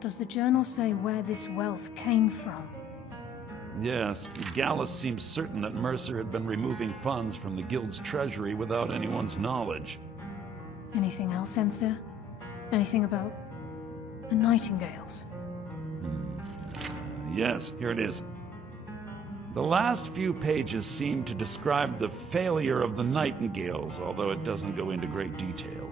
Does the journal say where this wealth came from? Yes, Gallus seems certain that Mercer had been removing funds from the guild's treasury without anyone's knowledge. Anything else, Enthir? Anything about the Nightingales? Yes, here it is. The last few pages seem to describe the failure of the Nightingales, although it doesn't go into great detail.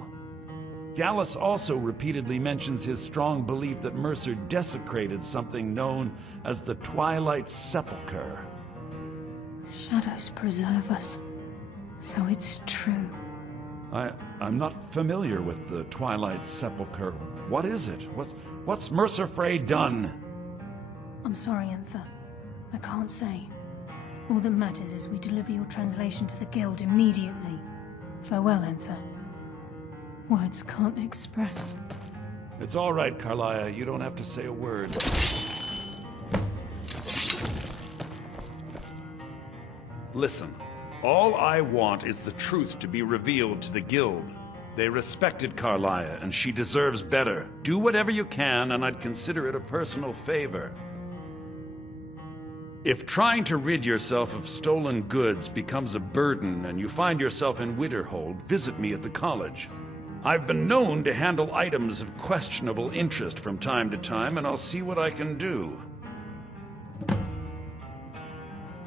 Gallus also repeatedly mentions his strong belief that Mercer desecrated something known as the Twilight Sepulchre. Shadows preserve us. So it's true. I'm not familiar with the Twilight Sepulchre. What is it? What's Mercer Frey done? I'm sorry, Enthir. I can't say. All that matters is we deliver your translation to the guild immediately. Farewell, Enthir. Words can't express. It's all right, Carlia. You don't have to say a word. Listen, all I want is the truth to be revealed to the guild. They respected Carlia, and she deserves better. Do whatever you can, and I'd consider it a personal favor. If trying to rid yourself of stolen goods becomes a burden and you find yourself in Winterhold, visit me at the college. I've been known to handle items of questionable interest from time to time, and I'll see what I can do.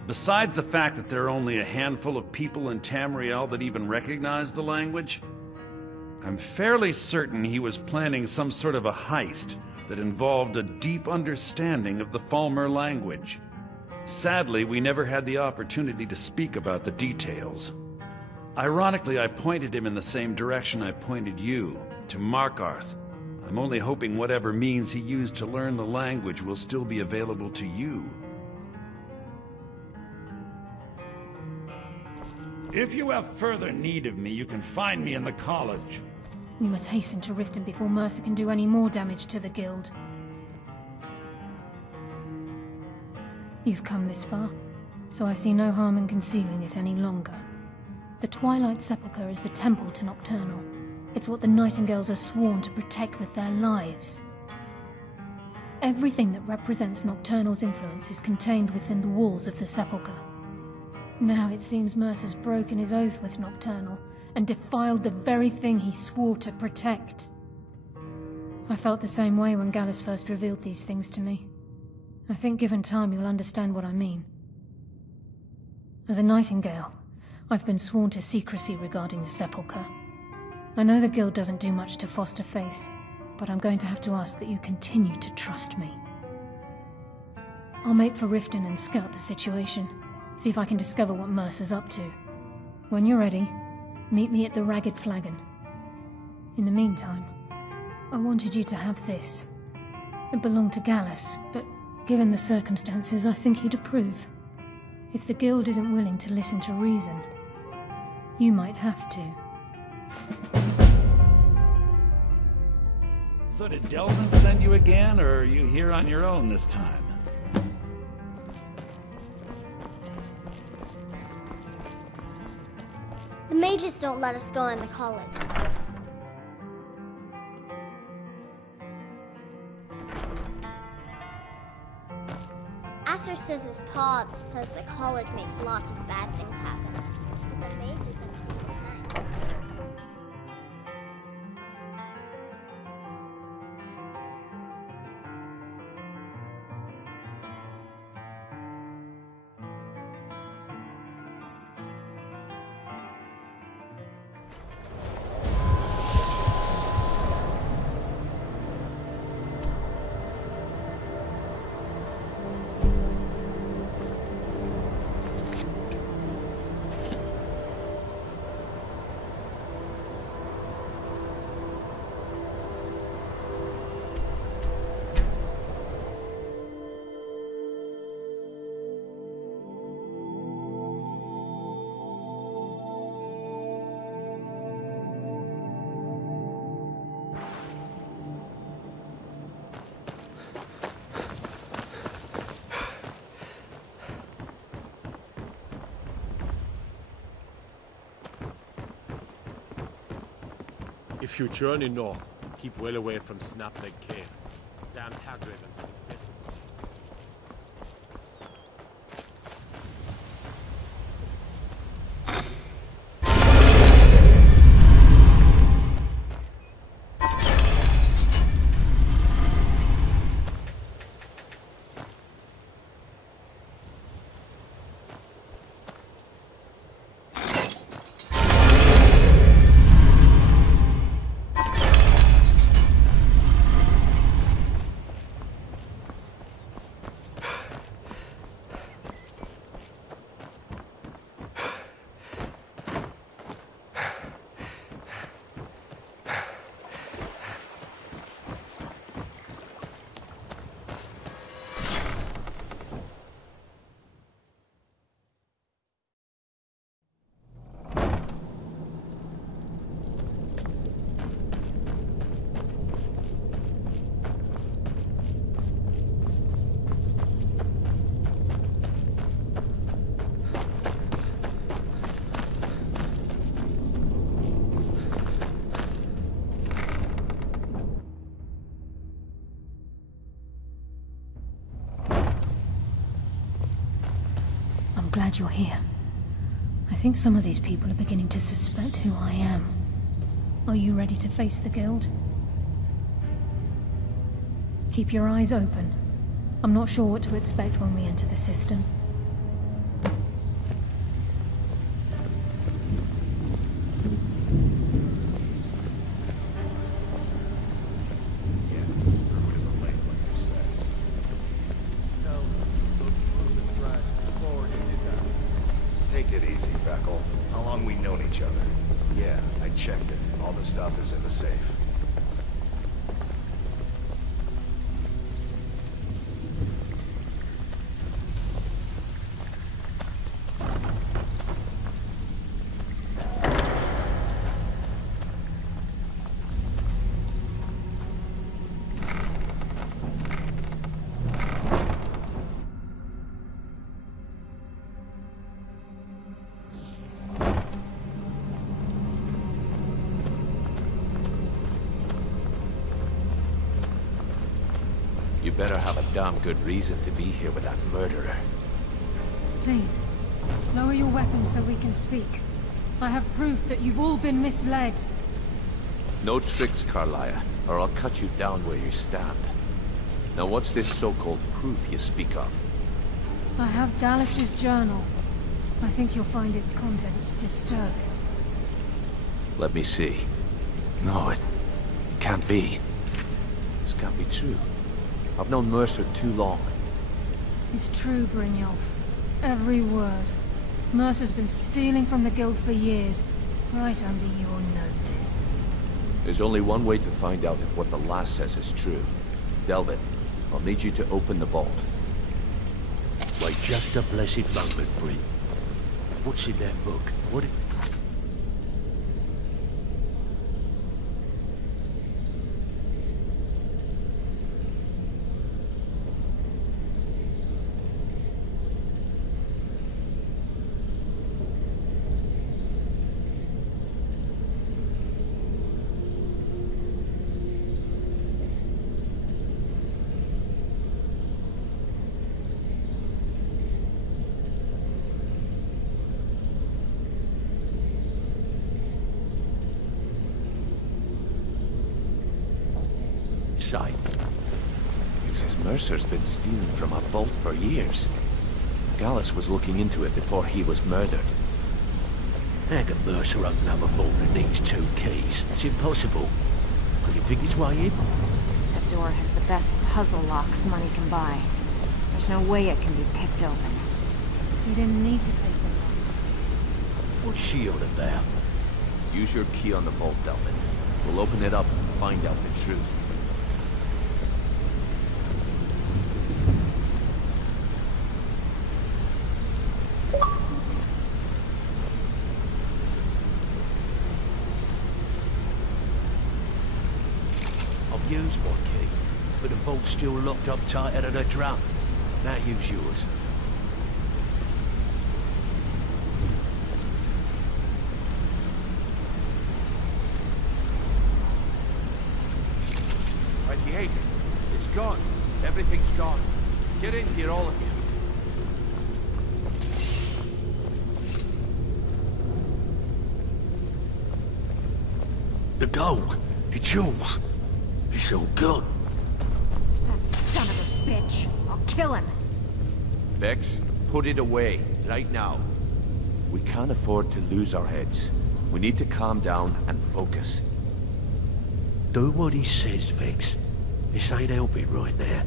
Besides the fact that there are only a handful of people in Tamriel that even recognize the language, I'm fairly certain he was planning some sort of a heist that involved a deep understanding of the Falmer language. Sadly, we never had the opportunity to speak about the details. Ironically, I pointed him in the same direction I pointed you, to Markarth. I'm only hoping whatever means he used to learn the language will still be available to you. If you have further need of me, you can find me in the college. We must hasten to Riften before Mercer can do any more damage to the guild. You've come this far, so I see no harm in concealing it any longer. The Twilight Sepulchre is the temple to Nocturnal. It's what the Nightingales are sworn to protect with their lives. Everything that represents Nocturnal's influence is contained within the walls of the Sepulchre. Now it seems Mercer's broken his oath with Nocturnal and defiled the very thing he swore to protect. I felt the same way when Gallus first revealed these things to me. I think given time you'll understand what I mean. As a Nightingale, I've been sworn to secrecy regarding the Sepulchre. I know the guild doesn't do much to foster faith, but I'm going to have to ask that you continue to trust me. I'll make for Riften and scout the situation, see if I can discover what Mercer's up to. When you're ready, meet me at the Ragged Flagon. In the meantime, I wanted you to have this. It belonged to Gallus, but given the circumstances, I think he'd approve. If the guild isn't willing to listen to reason, you might have to. So did Delvin send you again, or are you here on your own this time? The mages don't let us go in the college. Aster says his pa says the college makes lots of bad things happen. The mages are super nice. If you journey north, keep well away from Snapneck Cave. Damn algorithms have been fit. Glad you're here. I think some of these people are beginning to suspect who I am. Are you ready to face the Guild? Keep your eyes open. I'm not sure what to expect when we enter the system. Take it easy, Beckle. How long we known each other? Yeah, I checked it. All the stuff is in the safe. You better have a damn good reason to be here with that murderer. Please, lower your weapons so we can speak. I have proof that you've all been misled. No tricks, Carlia, or I'll cut you down where you stand. Now what's this so-called proof you speak of? I have Dallas's journal. I think you'll find its contents disturbing. Let me see. No, it can't be. This can't be true. I've known Mercer too long. It's true, Brynjolf. Every word. Mercer's been stealing from the Guild for years, right under your noses. There's only one way to find out if what the lass says is true. Delvin, I'll need you to open the vault. Wait just a blessed moment, Bryn. What's in that book? What? It says Mercer's been stealing from our vault for years. Gallus was looking into it before he was murdered. How can Mercer open up a vault that needs 2 keys? It's impossible. Can he pick his way in? That door has the best puzzle locks money can buy. There's no way it can be picked open. You didn't need to pick them up. What's she on about? Use your key on the vault, Delvin. We'll open it up and find out the truth. I've used my key, but the vault's still locked up tighter than a drum. Now use yours. gone. Everything's gone. Get in here, all of you. The gold, the jewels, it's all gone. That son of a bitch. I'll kill him. Vex, put it away, right now. We can't afford to lose our heads. We need to calm down and focus. Do what he says, Vex. This ain't helping right now.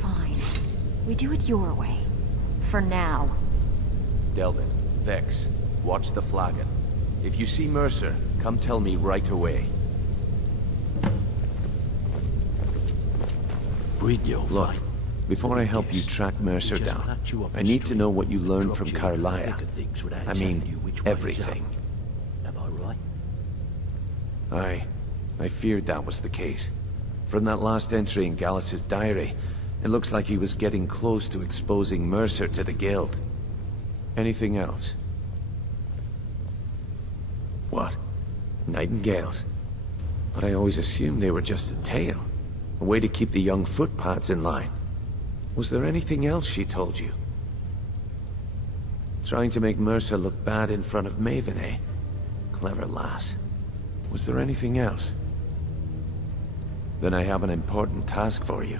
Fine. We do it your way. For now. Delvin, Vex, watch the flagon. If you see Mercer, come tell me right away. Look, before I help you track Mercer down, I need to know what you learned from Carlisle. I mean, everything. Am I right? Aye. I feared that was the case. From that last entry in Gallus's diary, it looks like he was getting close to exposing Mercer to the Guild. Anything else? What? Nightingales? But I always assumed they were just a tale. A way to keep the young footpads in line. Was there anything else she told you? Trying to make Mercer look bad in front of Maven, eh? Clever lass. Was there anything else? Then I have an important task for you.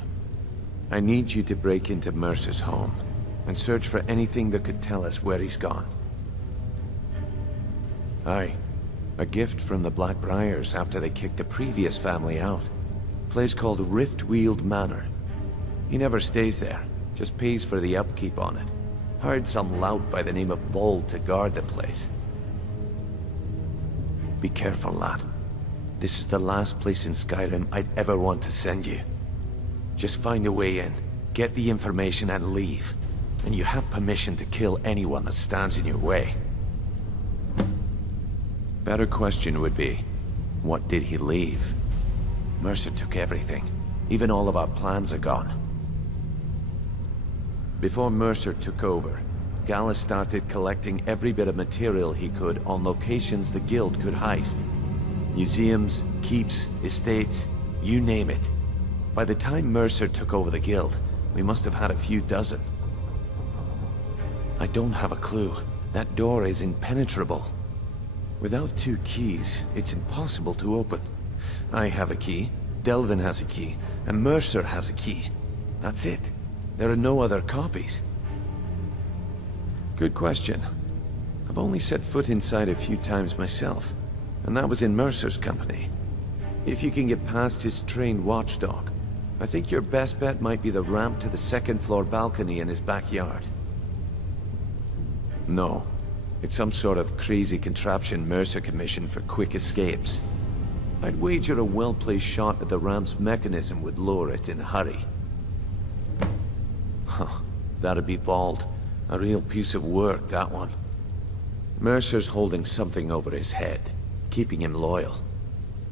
I need you to break into Mercer's home and search for anything that could tell us where he's gone. Aye. A gift from the Blackbriars after they kicked the previous family out. Place called Riftweald Manor. He never stays there, just pays for the upkeep on it. Hired some lout by the name of Vold to guard the place. Be careful, lad. This is the last place in Skyrim I'd ever want to send you. Just find a way in, get the information and leave. And you have permission to kill anyone that stands in your way. Better question would be, what did he leave? Mercer took everything. Even all of our plans are gone. Before Mercer took over, Gallus started collecting every bit of material he could on locations the Guild could heist. Museums, keeps, estates, you name it. By the time Mercer took over the Guild, we must have had a few dozen. I don't have a clue. That door is impenetrable. Without 2 keys, it's impossible to open. I have a key, Delvin has a key, and Mercer has a key. That's it. There are no other copies. Good question. I've only set foot inside a few times myself, and that was in Mercer's company. If you can get past his trained watchdog, I think your best bet might be the ramp to the 2nd floor balcony in his backyard. No. It's some sort of crazy contraption Mercer commissioned for quick escapes. I'd wager a well-placed shot at the ramp's mechanism would lower it in a hurry. Huh. That'd be Vold. A real piece of work, that one. Mercer's holding something over his head, keeping him loyal.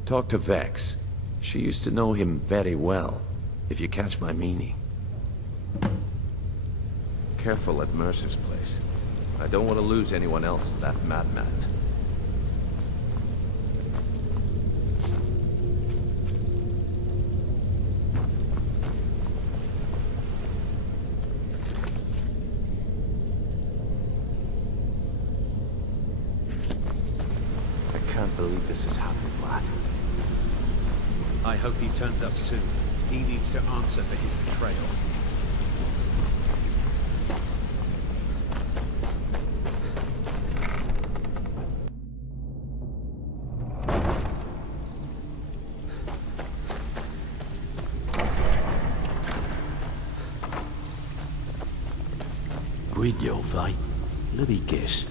Talk to Vex. She used to know him very well, if you catch my meaning. Careful at Mercer's place. I don't want to lose anyone else to that madman. I can't believe this has happened, lad. I hope he turns up soon. He needs to answer for his betrayal. Bridyo, Vay. Let me guess.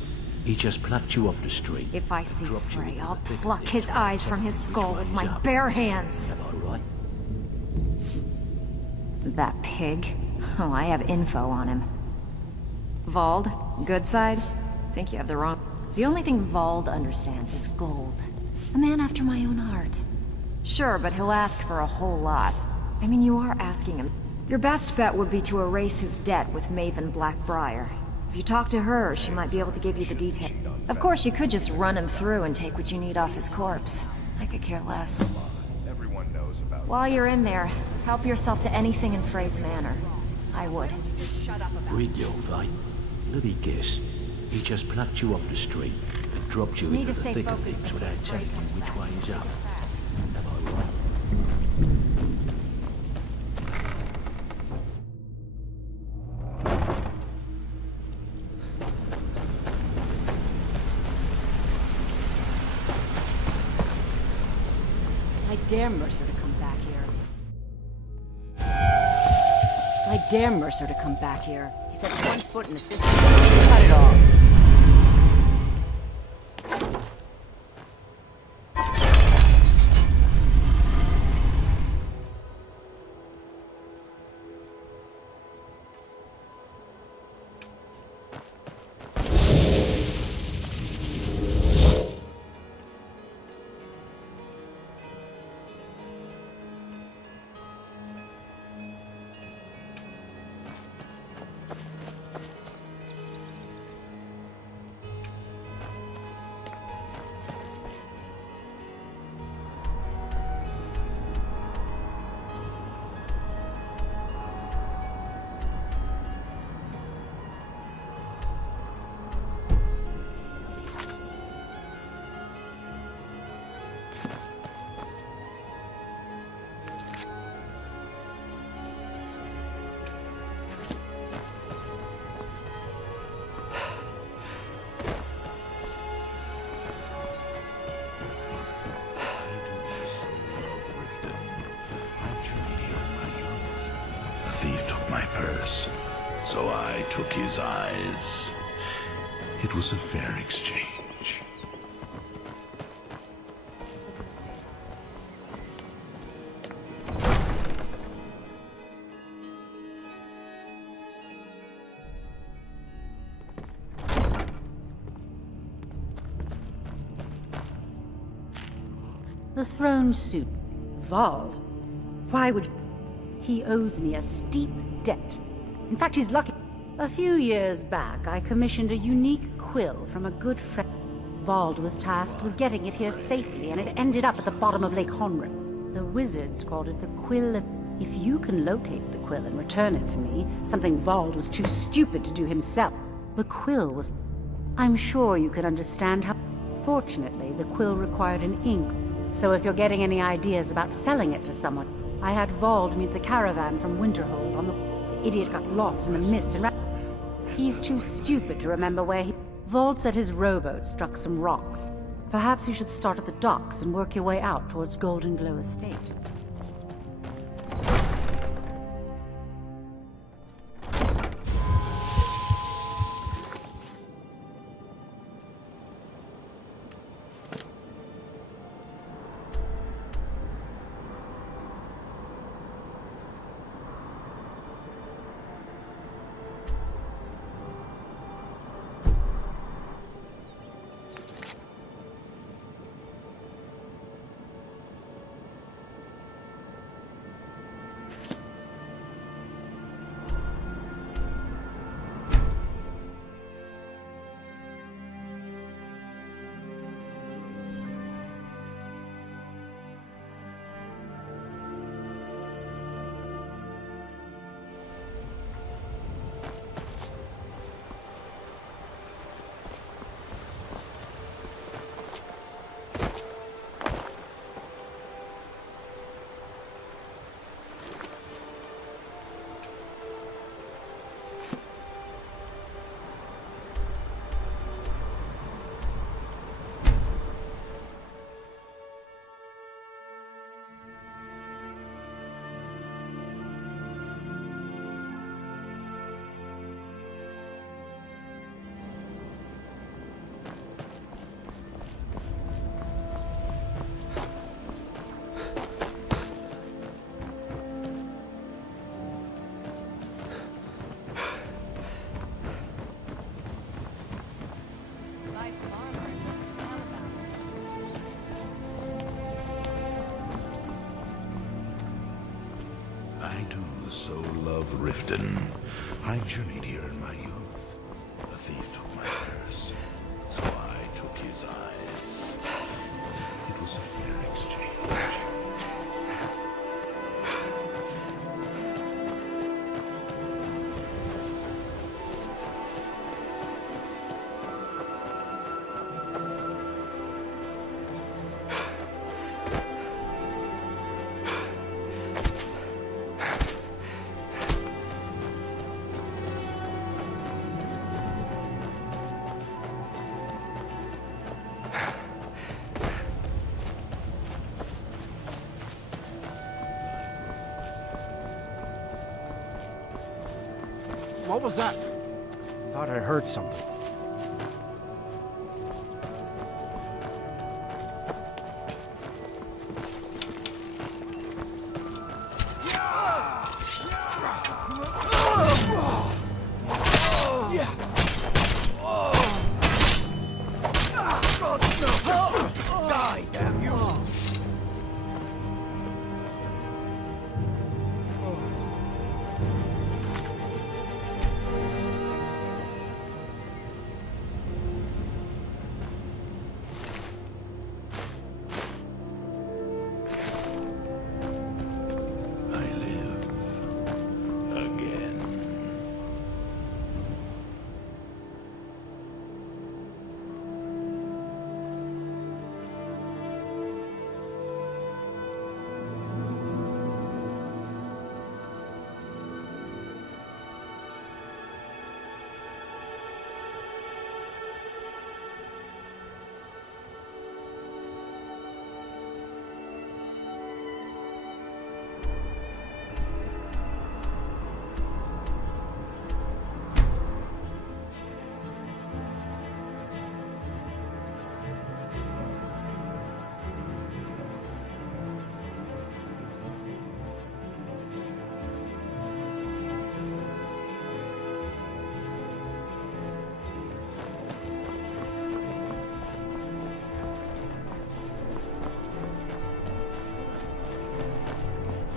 He just plucked you off the street. If I see dropped you Frey, into I'll the thick of pluck it. his eyes from his Which skull way with is my up? bare hands. Am I right? That pig? Oh, I have info on him. Vold, good side? Think you have the wrong... The only thing Vold understands is gold. A man after my own heart. Sure, but he'll ask for a whole lot. I mean, you are asking him. Your best bet would be to erase his debt with Maven Blackbriar. If you talk to her, she might be able to give you the details. Of course, you could just run him through and take what you need off his corpse. I could care less. Everyone knows about While you're in there, Help yourself to anything in Frey's manor. I would. Ridulf, let me guess. He just plucked you off the street and dropped you into the thick of things without telling you which way he's up. Am I right? I dare Mercer to come back here. I dare Mercer to come back here. He set 1 foot in the system. Cut it off. So I took his eyes. It was a fair exchange. The throne suit. Vald? Why would... He owes me a steep debt. In fact, he's lucky. A few years back, I commissioned a unique quill from a good friend. Vald was tasked with getting it here safely, and it ended up at the bottom of Lake Honric. The wizards called it the Quill of... If you can locate the quill and return it to me, something Vald was too stupid to do himself, the quill was... I'm sure you can understand how... Fortunately, the quill required an ink, so if you're getting any ideas about selling it to someone, I had Vald meet the caravan from Winterhold on the... The idiot got lost in the mist and he's too stupid to remember where he... Vald said his rowboat struck some rocks. Perhaps you should start at the docks and work your way out towards Golden Glow Estate. I do so love Riften. I journeyed here in my youth. A thief took my purse, so I took his eyes. It was a fair exchange. What was that? Thought I heard something. Die, damn you! I live again.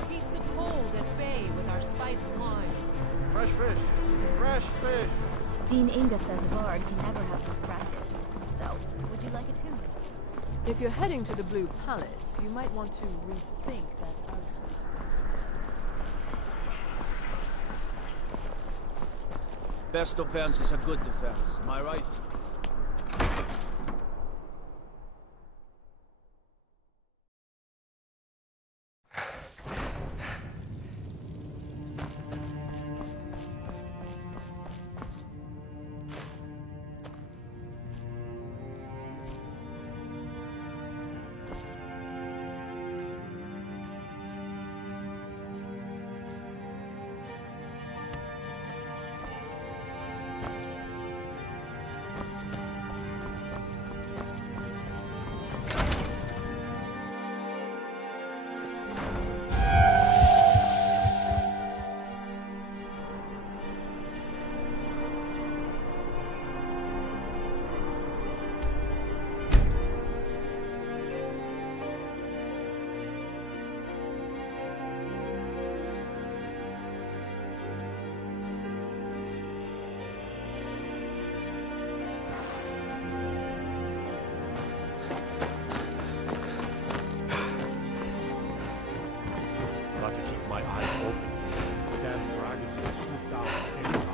Keep the cold at bay with our spiced wine. Fresh fish. Fresh fish. Dean Inga says Bard can never have enough practice. So, would you like a tune? If you're heading to the Blue Palace, you might want to rethink that outfit. Best defense is a good defense, am I right? Got to keep my eyes open. Damn dragons will swoop down at any time.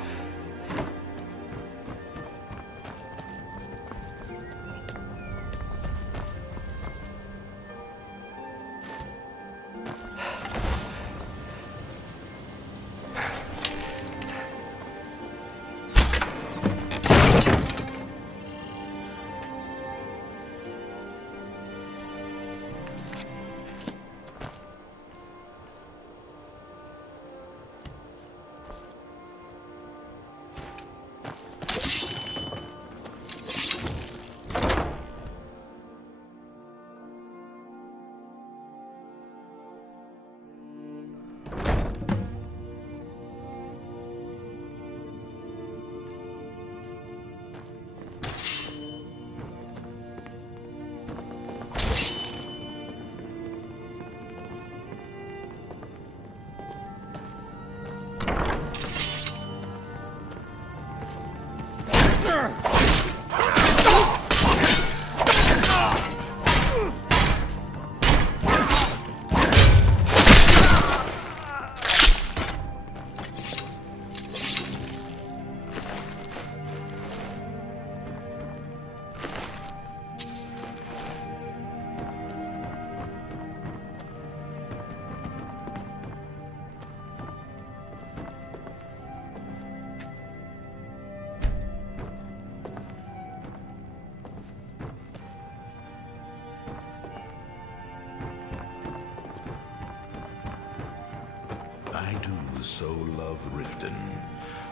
so love Riften.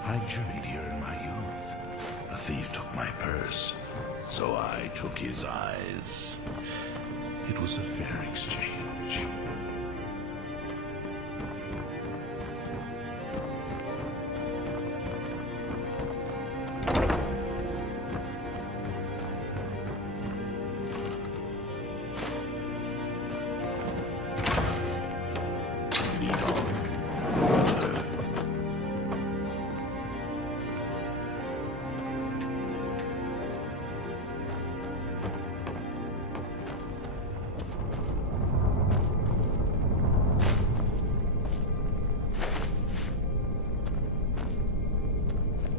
I journeyed here in my youth. A thief took my purse, so I took his eyes. It was a fair exchange.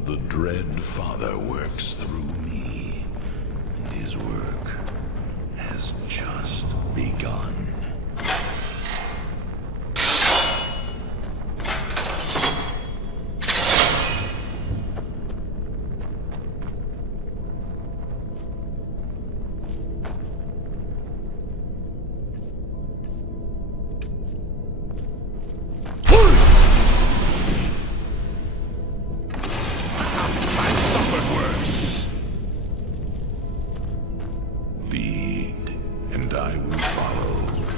The Dread Father works through me, and his work has just begun. Lead, and I will follow.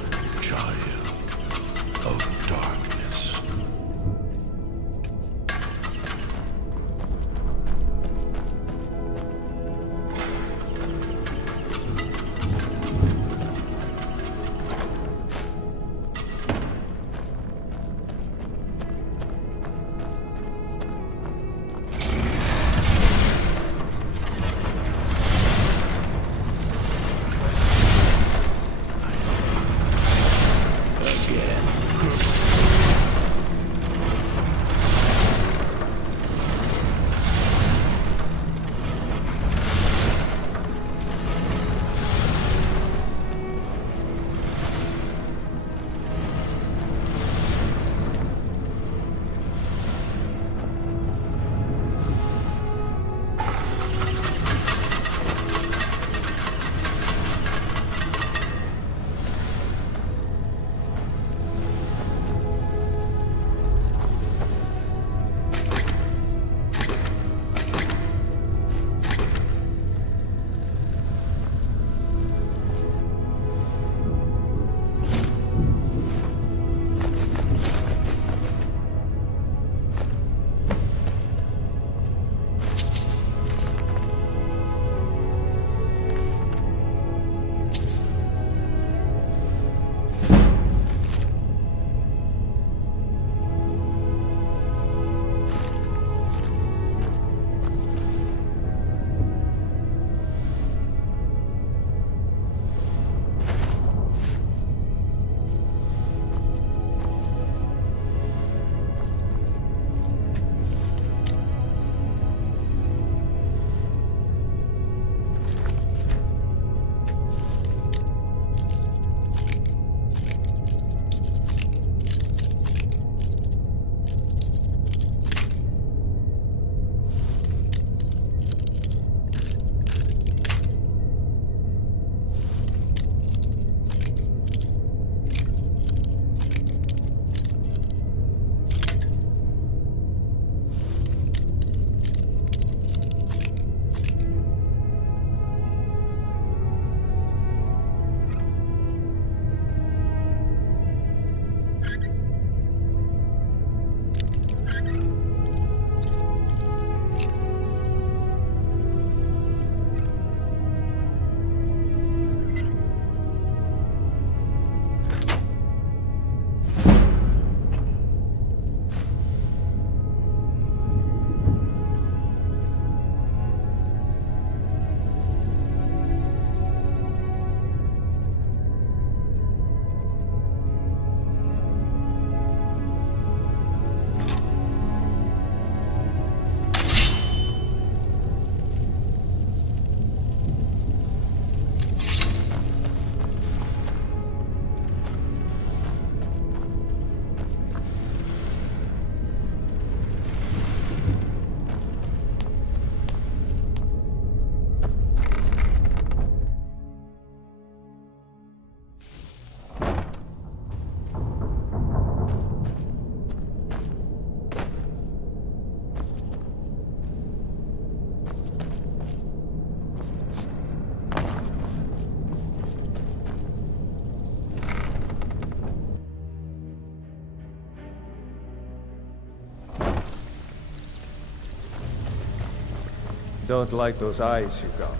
Don't like those eyes you got.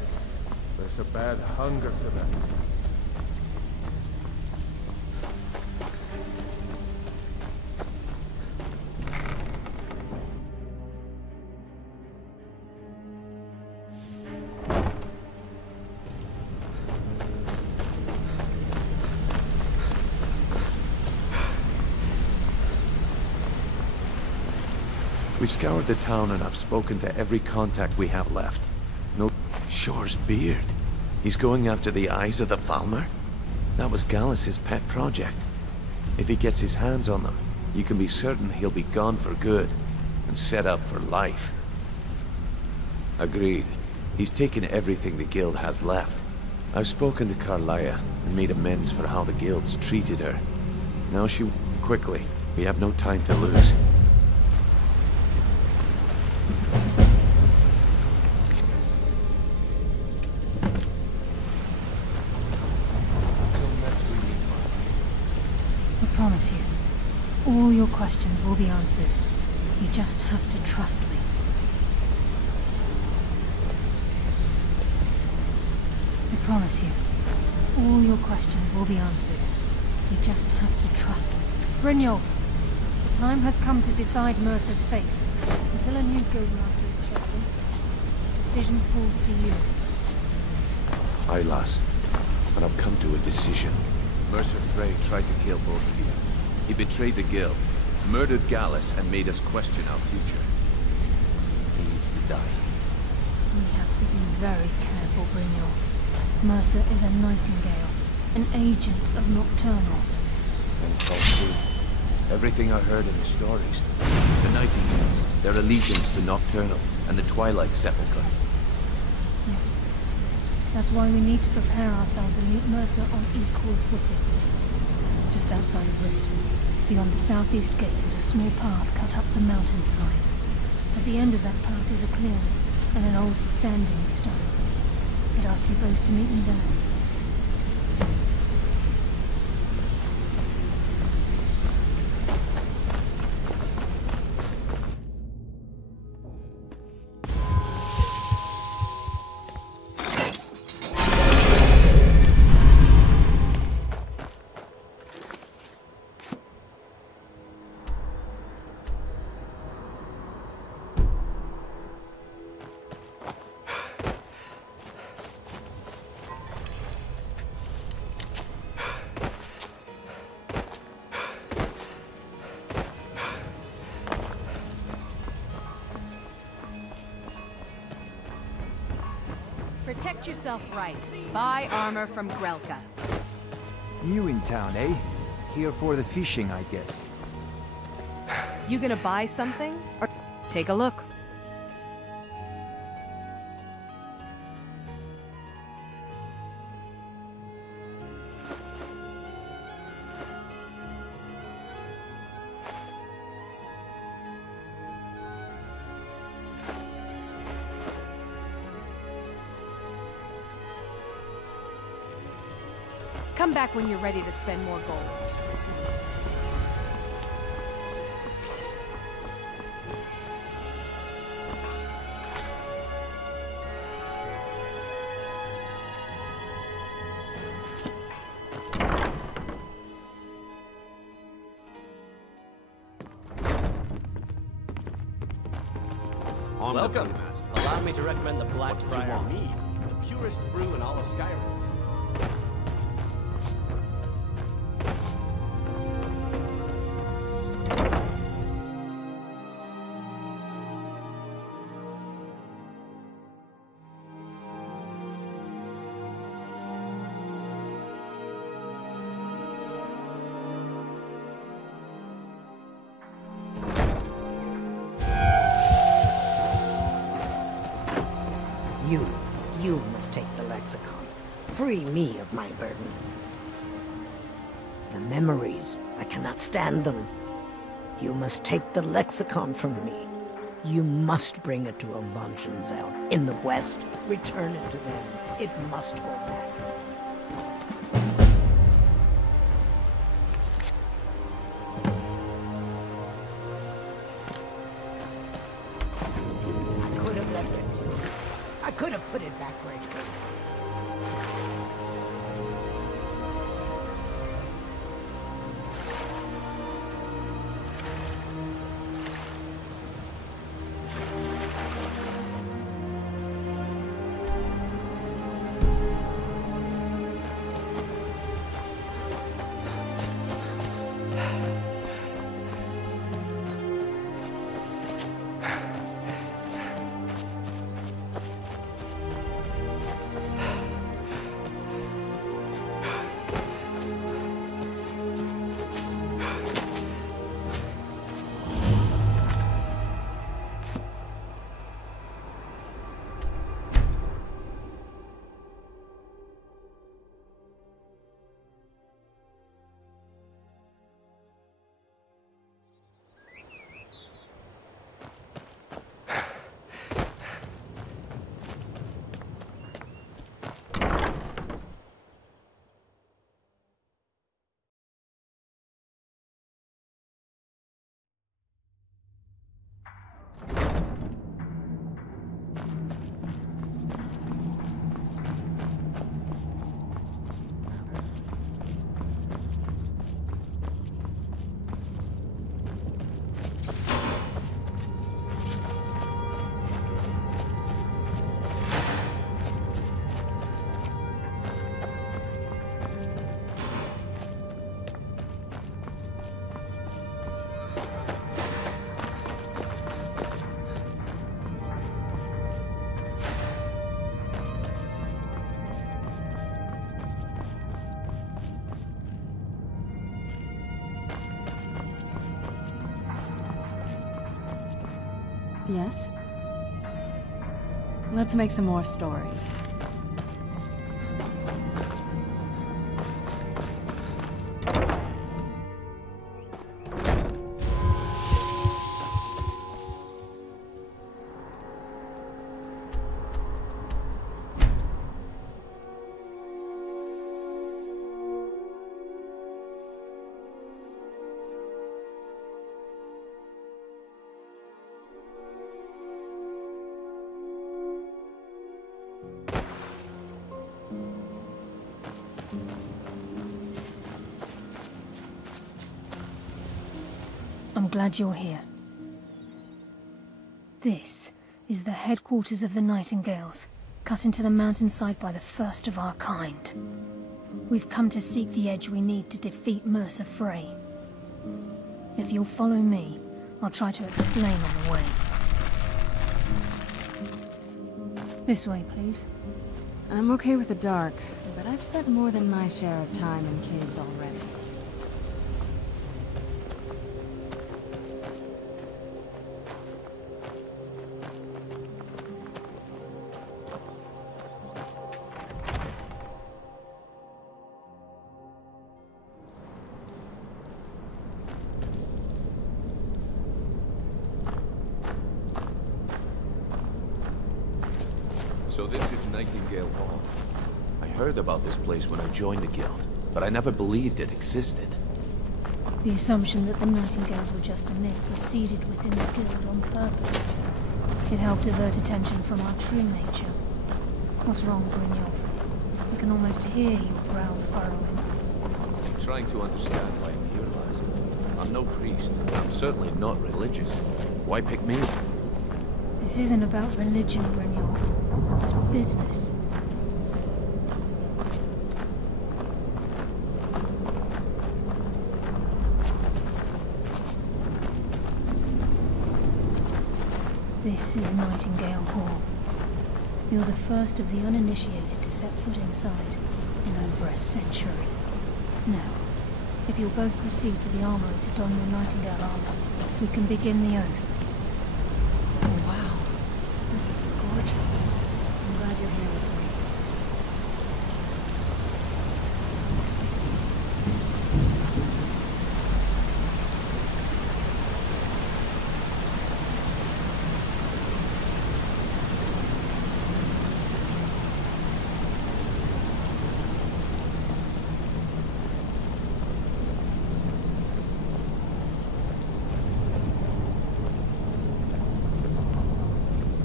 There's a bad hunger to them. We've scoured the town and I've spoken to every contact we have left. No Shore's beard. He's going after the eyes of the Falmer? That was Gallus's pet project. If he gets his hands on them, you can be certain he'll be gone for good and set up for life. Agreed. He's taken everything the guild has left. I've spoken to Carlia and made amends for how the guild's treated her. Now she... Quickly. We have no time to lose. I promise you, all your questions will be answered. You just have to trust me. I promise you, all your questions will be answered. You just have to trust me. Brynjolf, the time has come to decide Mercer's fate. Until a new guildmaster is chosen, the decision falls to you. Aye, lass. And I've come to a decision. Mercer Frey tried to kill both of you. He betrayed the guild, murdered Gallus, and made us question our future. He needs to die. We have to be very careful, Brynjolf. Mercer is a nightingale, an agent of Nocturnal. And true. Everything I heard in the stories. The Nightingales, their allegiance to Nocturnal, and the Twilight Sepulchre. Yes. That's why we need to prepare ourselves and meet Mercer on equal footing. Just outside of Rift, beyond the southeast gate is a small path cut up the mountainside. At the end of that path is a clearing, and an old standing stone. I'd ask you both to meet me there. Protect yourself right. Buy armor from Grelka. New in town, eh? Here for the fishing, I guess. You gonna buy something? Or take a look. Come back when you're ready to spend more gold. Welcome. Allow me to recommend the Blackfriar Mead, the purest brew in all of Skyrim. You must take the lexicon. Free me of my burden. The memories, I cannot stand them. You must take the lexicon from me. You must bring it to Umbonshenzell in the west. Return it to them. It must go back. I could have left it. could have put it back where it came. Yes? Let's make some more stories. I'm glad you're here. This is the headquarters of the Nightingales, cut into the mountainside by the first of our kind. We've come to seek the edge we need to defeat Mercer Frey. If you'll follow me, I'll try to explain on the way. This way, please. I'm okay with the dark, but I've spent more than my share of time in caves already. So this is Nightingale Hall. I heard about this place when I joined the guild, but I never believed it existed. The assumption that the Nightingales were just a myth was seeded within the guild on purpose. It helped divert attention from our true nature. What's wrong, Brynjolf? I can almost hear your brow furrowing. I'm trying to understand why I'm here, Liza. I'm no priest, and I'm certainly not religious. Why pick me? This isn't about religion, Brynjolf. It's business. This is Nightingale Hall. You're the first of the uninitiated to set foot inside in over a century. Now, if you'll both proceed to the armory to don your Nightingale armor, we can begin the oath. Oh, wow. This is gorgeous. I'm glad you're here with me.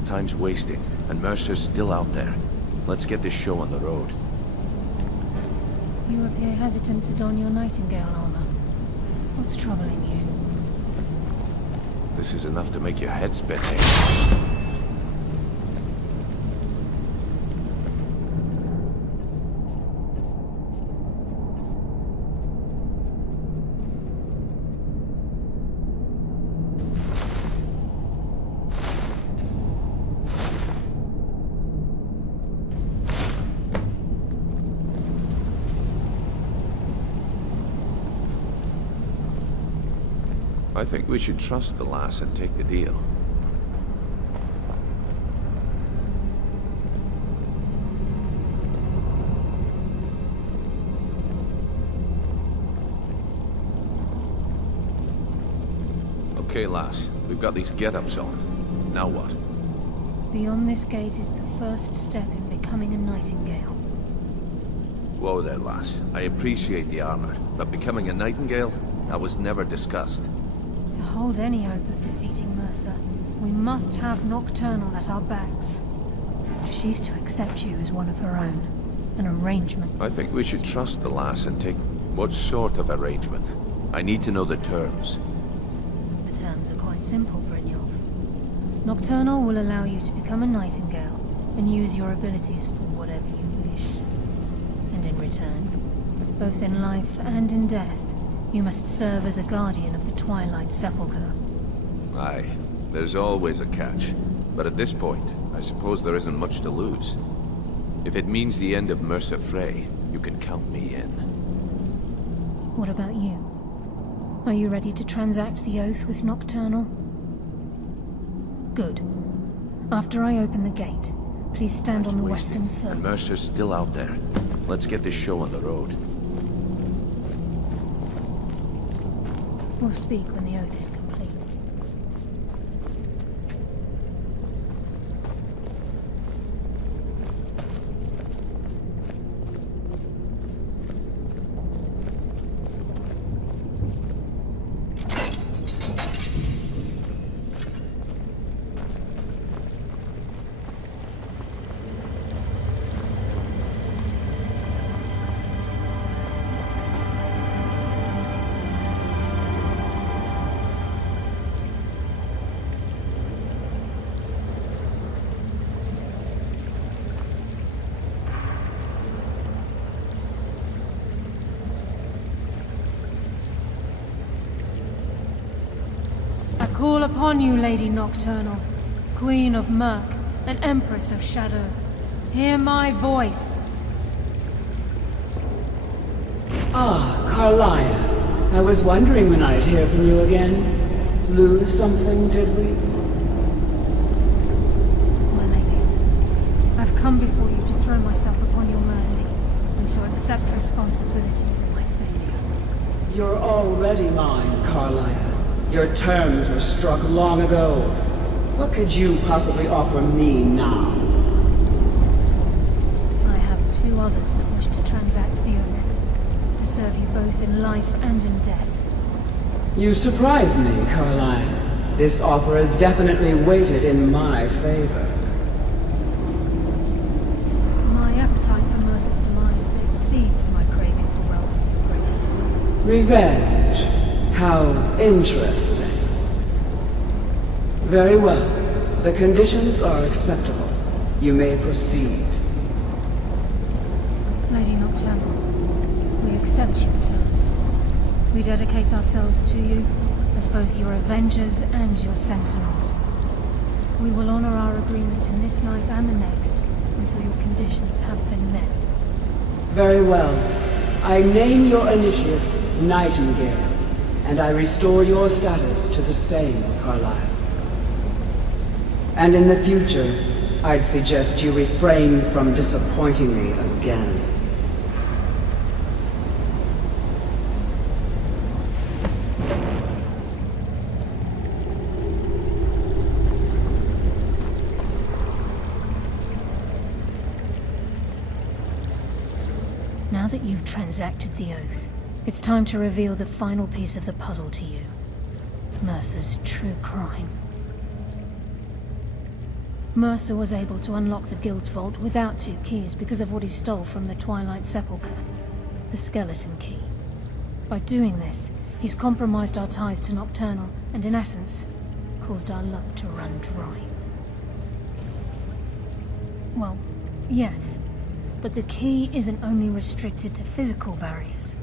Time's wasting. and Mercer's still out there. Let's get this show on the road. You appear hesitant to don your Nightingale armor. What's troubling you? This is enough to make your head spin, eh? I think we should trust the lass and take the deal. Okay, lass. We've got these get-ups on. Now what? Beyond this gate is the first step in becoming a Nightingale. Whoa there, lass. I appreciate the armor, but becoming a Nightingale? That was never discussed. To hold any hope of defeating Mercer, we must have Nocturnal at our backs. If she's to accept you as one of her own, an arrangement... I think we should trust the lass and take... What sort of arrangement? I need to know the terms. The terms are quite simple, Brynjolf. Nocturnal will allow you to become a Nightingale and use your abilities for whatever you wish. And in return, both in life and in death, you must serve as a guardian of the Twilight Sepulchre. Aye, there's always a catch. But at this point, I suppose there isn't much to lose. If it means the end of Mercer Frey, you can count me in. What about you? Are you ready to transact the oath with Nocturnal? Good. After I open the gate, please stand on the western circle. And Mercer's still out there. Let's get this show on the road. We'll speak when the oath is complete. Call upon you, Lady Nocturnal, Queen of Murk and Empress of Shadow. Hear my voice. Ah, Carlia. I was wondering when I'd hear from you again. Lose something, did we? My lady, I've come before you to throw myself upon your mercy and to accept responsibility for my failure. You're already mine, Carlia. Your terms were struck long ago. What could you possibly offer me now? I have two others that wish to transact the oath, to serve you both in life and in death. You surprise me, Carlia. This offer is definitely weighted in my favor. My appetite for Mercer's demise exceeds my craving for wealth and grace. Revenge. How interesting. Very well. The conditions are acceptable. You may proceed. Lady Nocturnal, we accept your terms. We dedicate ourselves to you as both your avengers and your sentinels. We will honor our agreement in this life and the next until your conditions have been met. Very well. I name your initiates Nightingale. And I restore your status to the same, Carlisle. And in the future, I'd suggest you refrain from disappointing me again. Now that you've transacted the oath, it's time to reveal the final piece of the puzzle to you. Mercer's true crime. Mercer was able to unlock the Guild's vault without 2 keys because of what he stole from the Twilight Sepulchre, the skeleton key. By doing this, he's compromised our ties to Nocturnal, and in essence, caused our luck to run dry. Well, yes, but the key isn't only restricted to physical barriers.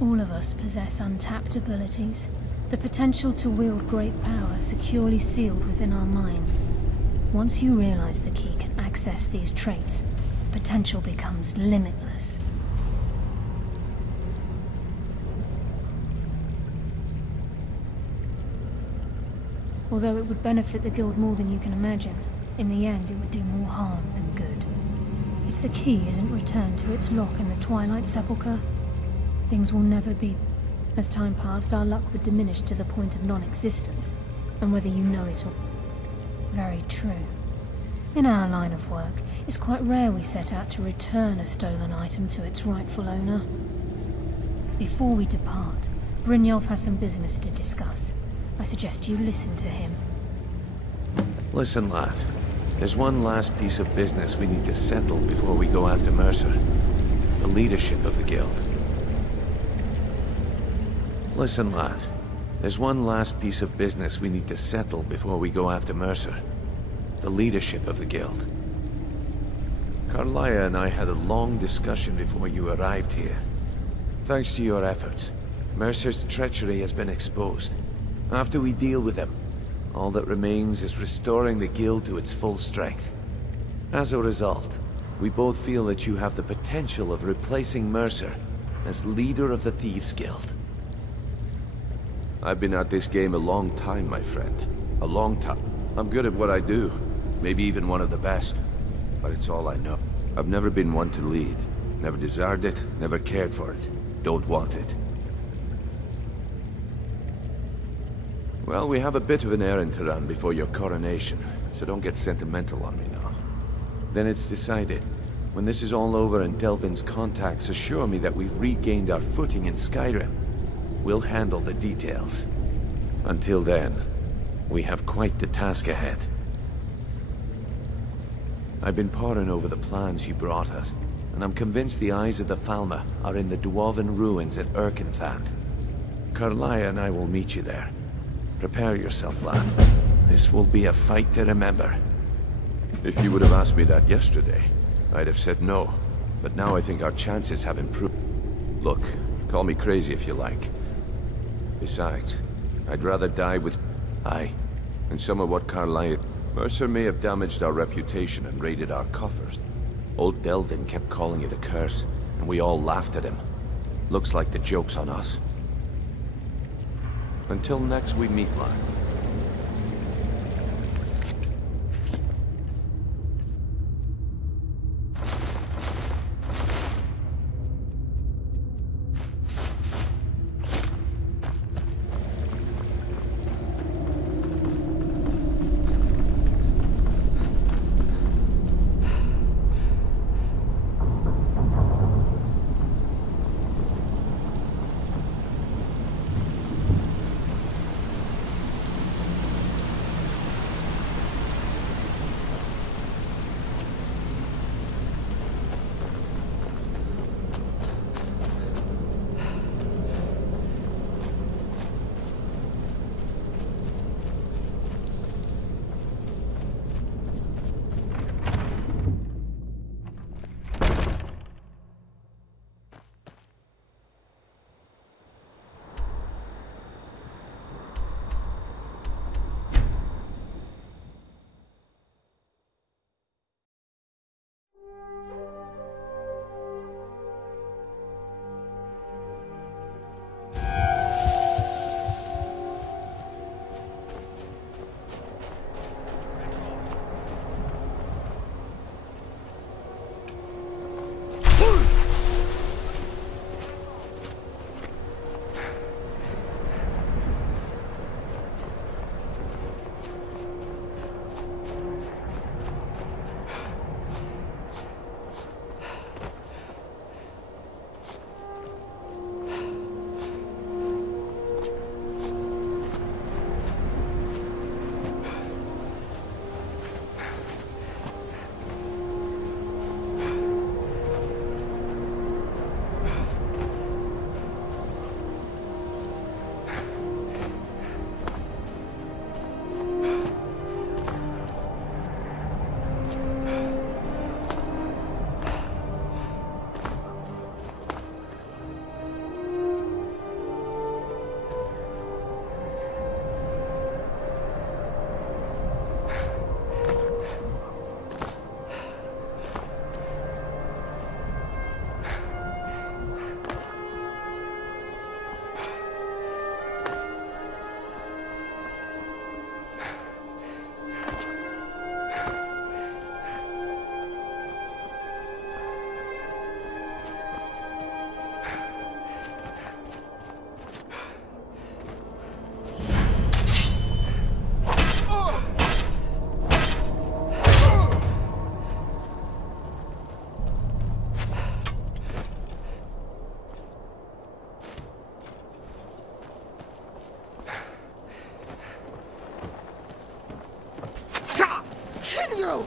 All of us possess untapped abilities, the potential to wield great power securely sealed within our minds. Once you realize the key can access these traits, potential becomes limitless. Although it would benefit the Guild more than you can imagine, in the end it would do more harm than good. If the key isn't returned to its lock in the Twilight Sepulchre, things will never be. As time passed, our luck would diminish to the point of non-existence, and whether you know it or... Very true. In our line of work, it's quite rare we set out to return a stolen item to its rightful owner. Before we depart, Brynjolf has some business to discuss. I suggest you listen to him. Listen, lad. There's one last piece of business we need to settle before we go after Mercer. The leadership of the Guild. Listen, lad. There's one last piece of business we need to settle before we go after Mercer. The leadership of the Guild. Carlia and I had a long discussion before you arrived here. Thanks to your efforts, Mercer's treachery has been exposed. After we deal with him, all that remains is restoring the Guild to its full strength. As a result, we both feel that you have the potential of replacing Mercer as leader of the Thieves' Guild. I've been at this game a long time, my friend. A long time. I'm good at what I do. Maybe even one of the best. But it's all I know. I've never been one to lead. Never desired it, never cared for it. Don't want it. Well, we have a bit of an errand to run before your coronation, so don't get sentimental on me now. Then it's decided. When this is all over and Delvin's contacts assure me that we've regained our footing in Skyrim, we'll handle the details. Until then, we have quite the task ahead. I've been poring over the plans you brought us, and I'm convinced the eyes of the Falmer are in the Dwarven ruins at Erkenthand. Carlia and I will meet you there. Prepare yourself, lad. This will be a fight to remember. If you would have asked me that yesterday, I'd have said no. But now I think our chances have improved. Look, call me crazy if you like. Besides, I'd rather die with... Aye. And some of what Carlia... Mercer may have damaged our reputation and raided our coffers. Old Delvin kept calling it a curse, and we all laughed at him. Looks like the joke's on us. Until next we meet, lad. You!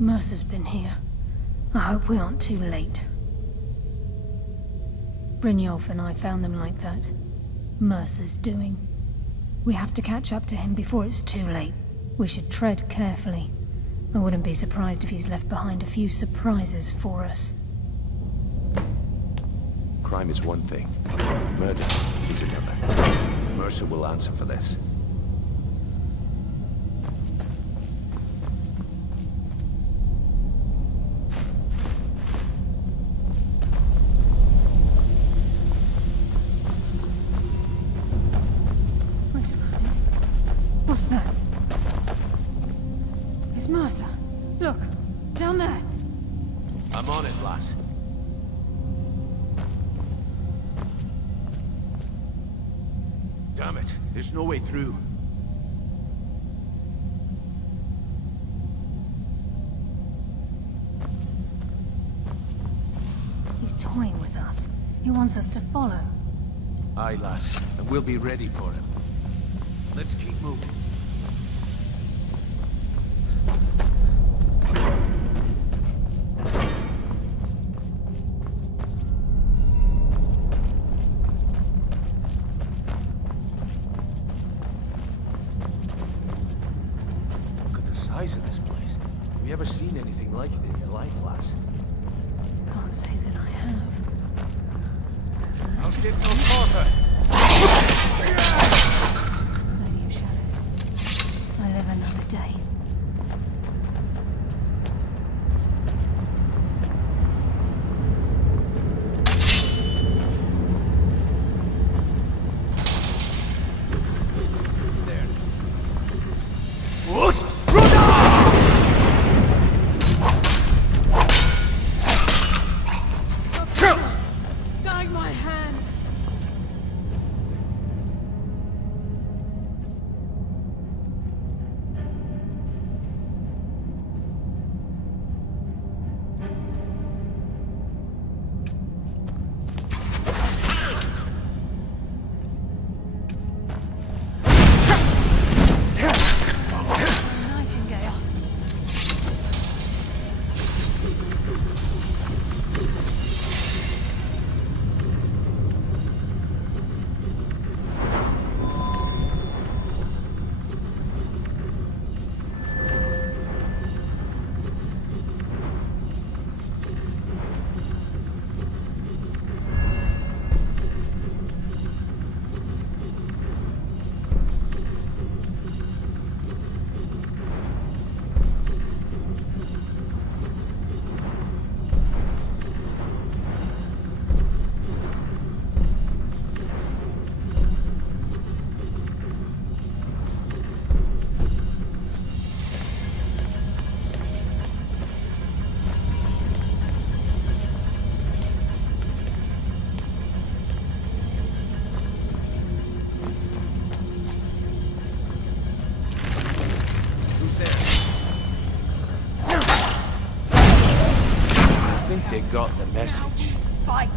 Mercer's been here. I hope we aren't too late. Brynjolf and I found them like that. Mercer's doing. We have to catch up to him before it's too late. We should tread carefully. I wouldn't be surprised if he's left behind a few surprises for us. Crime is one thing. Murder is another. Mercer will answer for this. Wait a moment. What's that? It's Mercer. Look, down there. I'm on it, lass. Damn it, there's no way through. He's toying with us. He wants us to follow. Aye, lass, and we'll be ready for him. Let's keep moving. Size of this place. Have you ever seen anything like it in your life, lass? Can't say that I have. I'll get no quarter. Lady of Shadows. I live another day. They got the message. Fight!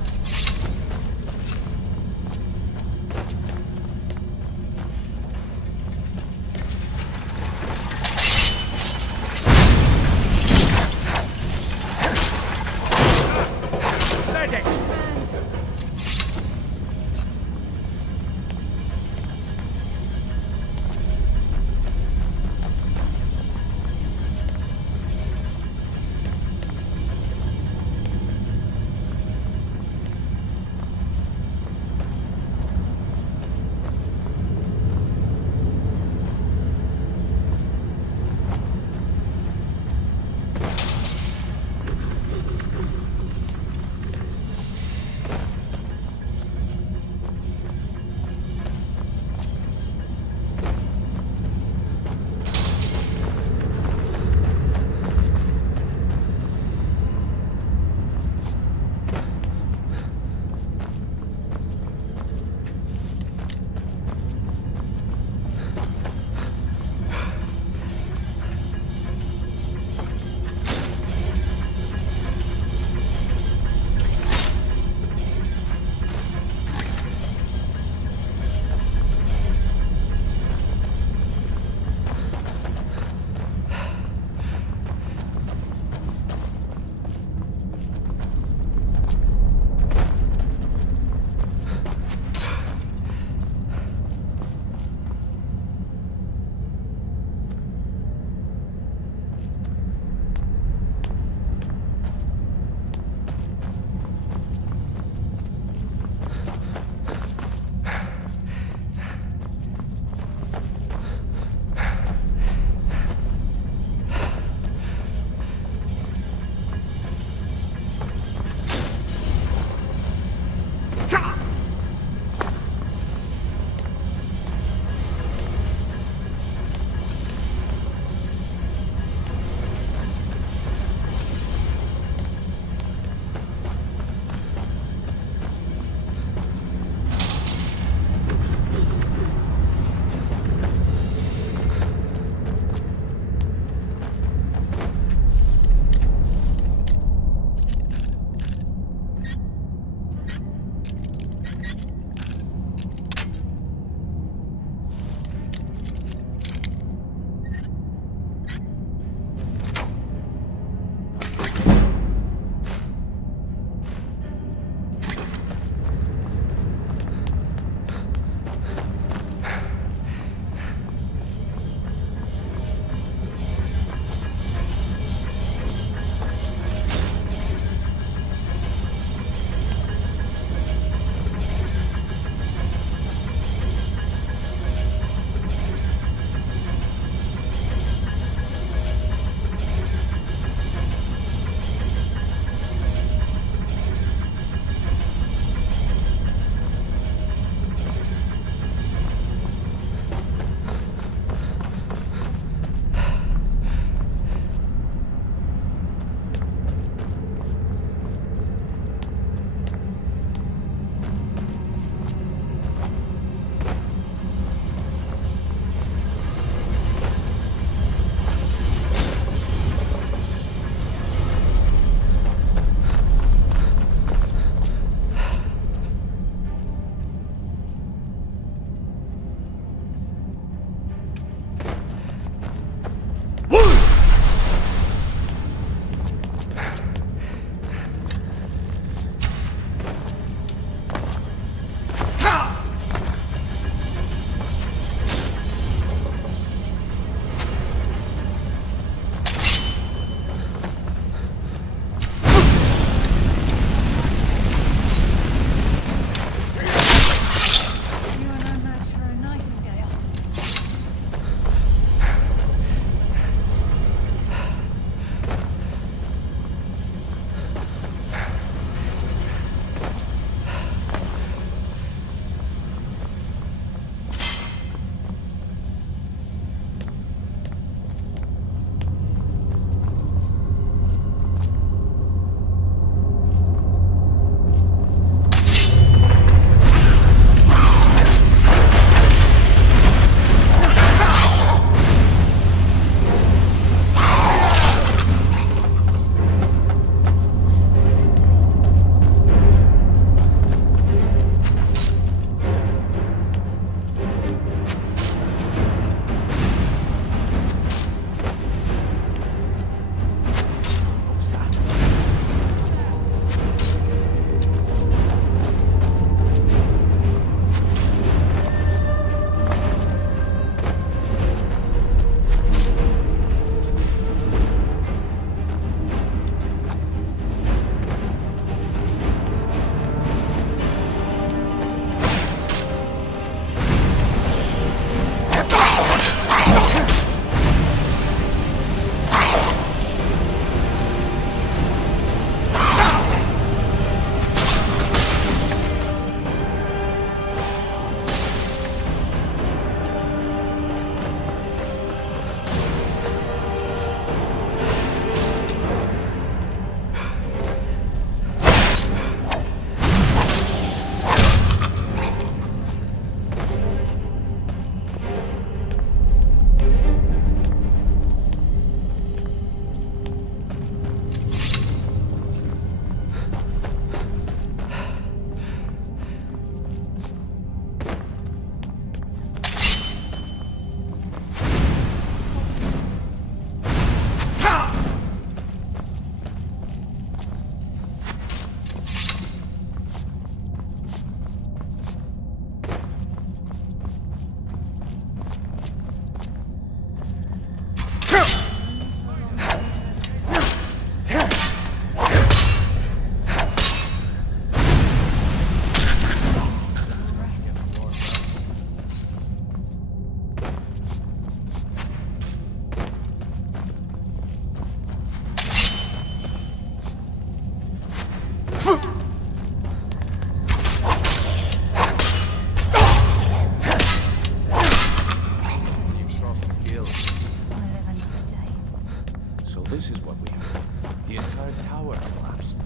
So this is what we have. The entire tower collapsed.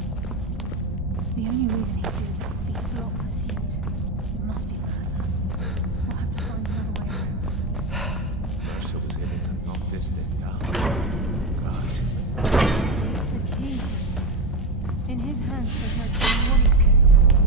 The only reason he'd do that would be to block pursuit. It must be Mercer. We'll have to find another way around. Mercer was able to knock this thing down. God. It's the key. In his hands, there's no telling what he's capable of.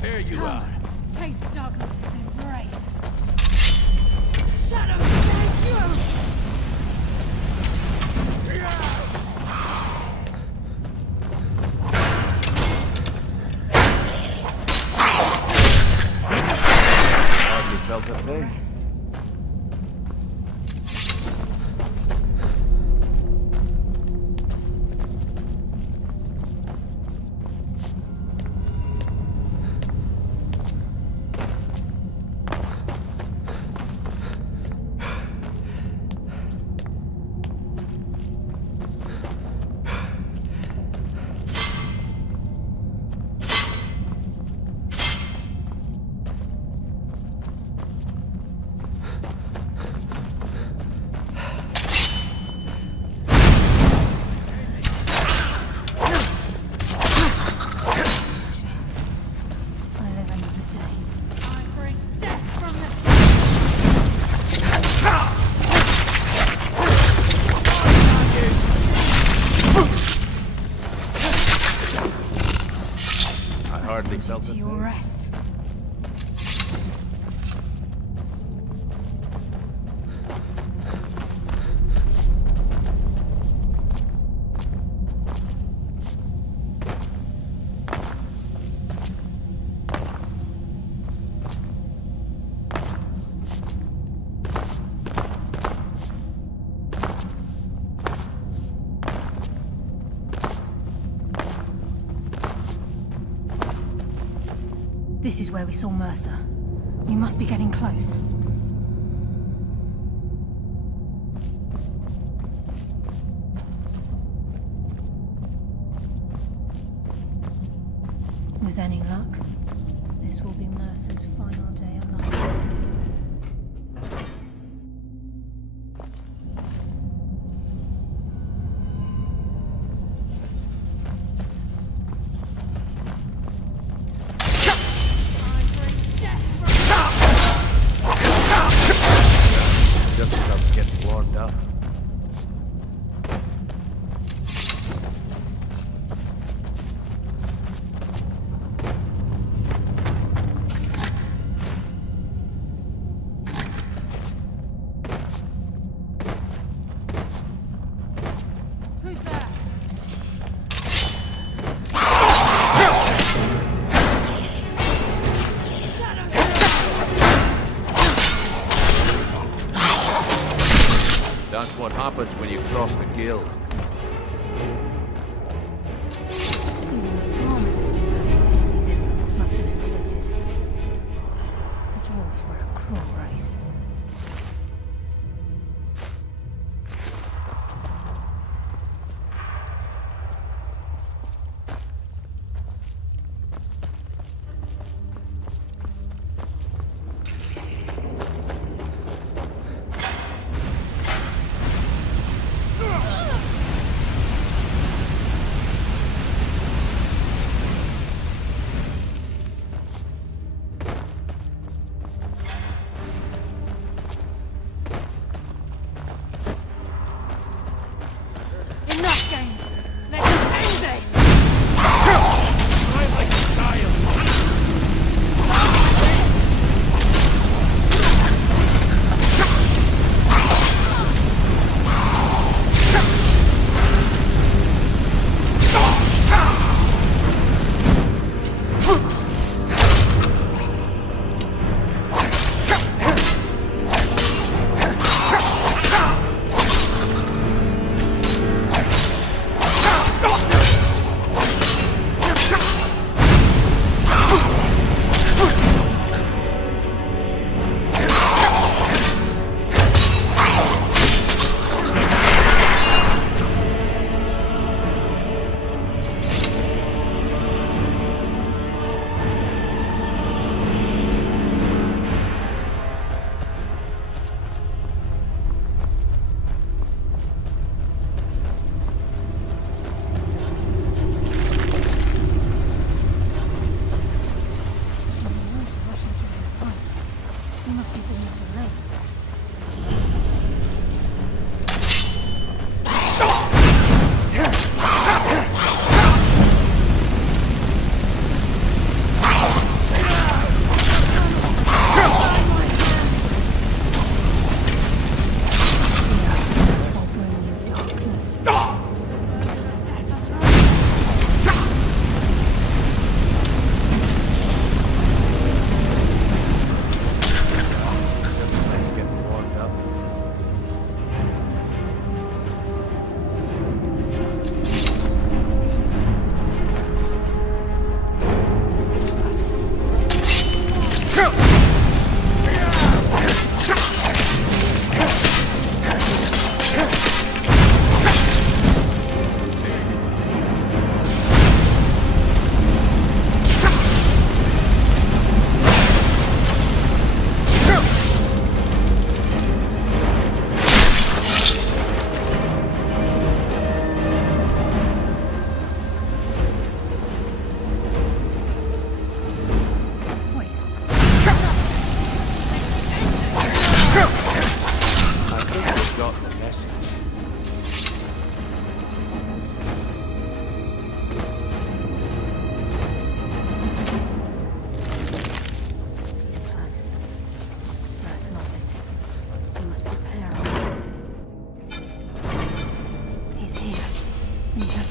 There you are. Taste darkness's embrace. Shadow, thank you! Hardly felt a thing. To your rest. This is where we saw Mercer. We must be getting close. With any luck, this will be Mercer's final day alive. happens when you cross the guild. These influence must have inflicted. The dwarves were a cruel race.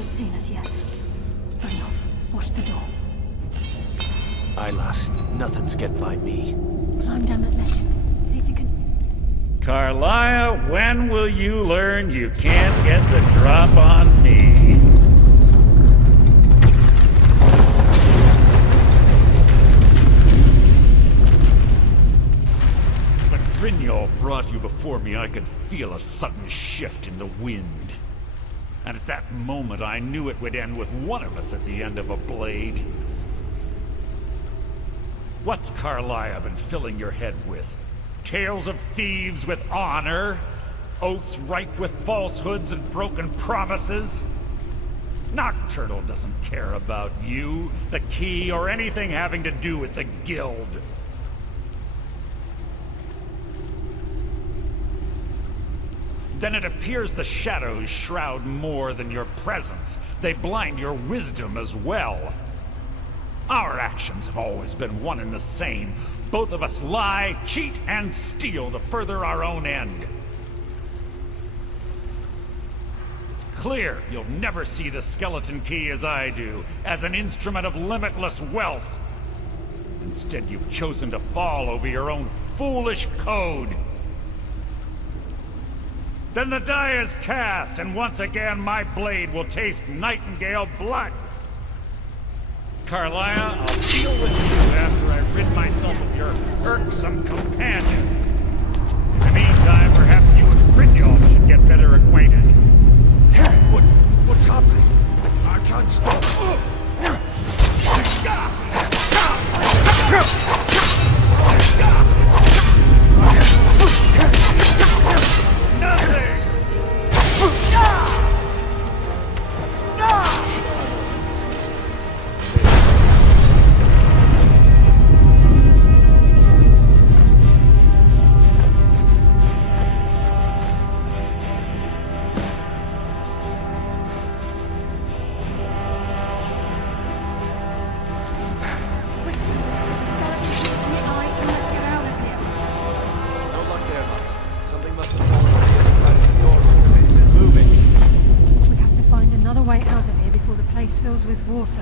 Seen us yet. Hurry off. Watch the door. Aye, lass. Nothing's getting by me. Climb down that ledge. See if you can... Carlia, when will you learn you can't get the drop on me? When Brynjolf brought you before me, I could feel a sudden shift in the wind. And at that moment, I knew it would end with one of us at the end of a blade. What's Carlia been filling your head with? Tales of thieves with honor? Oaths ripe with falsehoods and broken promises? Nocturnal doesn't care about you, the key, or anything having to do with the guild. Then it appears the shadows shroud more than your presence. They blind your wisdom as well. Our actions have always been one and the same. Both of us lie, cheat, and steal to further our own end. It's clear you'll never see the skeleton key as I do, as an instrument of limitless wealth. Instead, you've chosen to fall over your own foolish code. Then the die is cast, and once again my blade will taste Nightingale blood. Carlia, I'll deal with you after I rid myself of your irksome companions. In the meantime, perhaps you and Brynjolf should get better acquainted. What's happening? I can't stop. Nothing! Fills with water.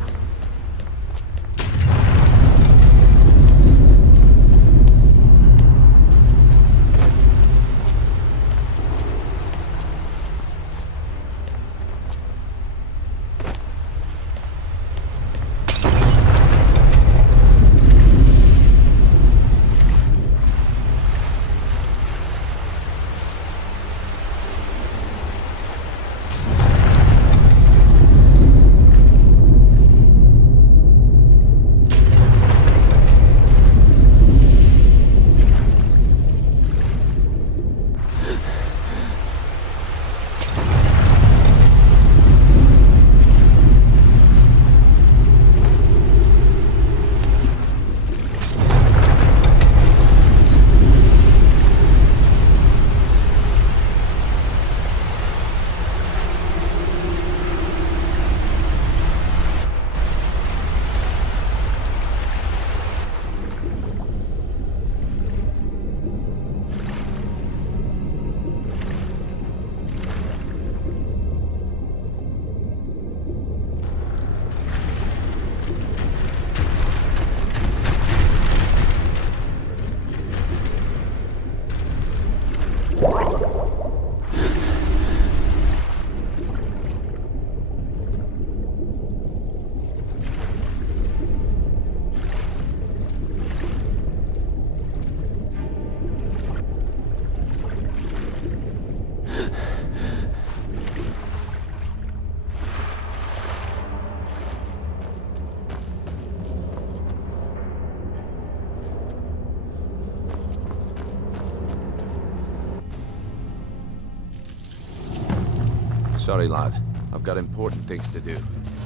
Sorry, lad. I've got important things to do.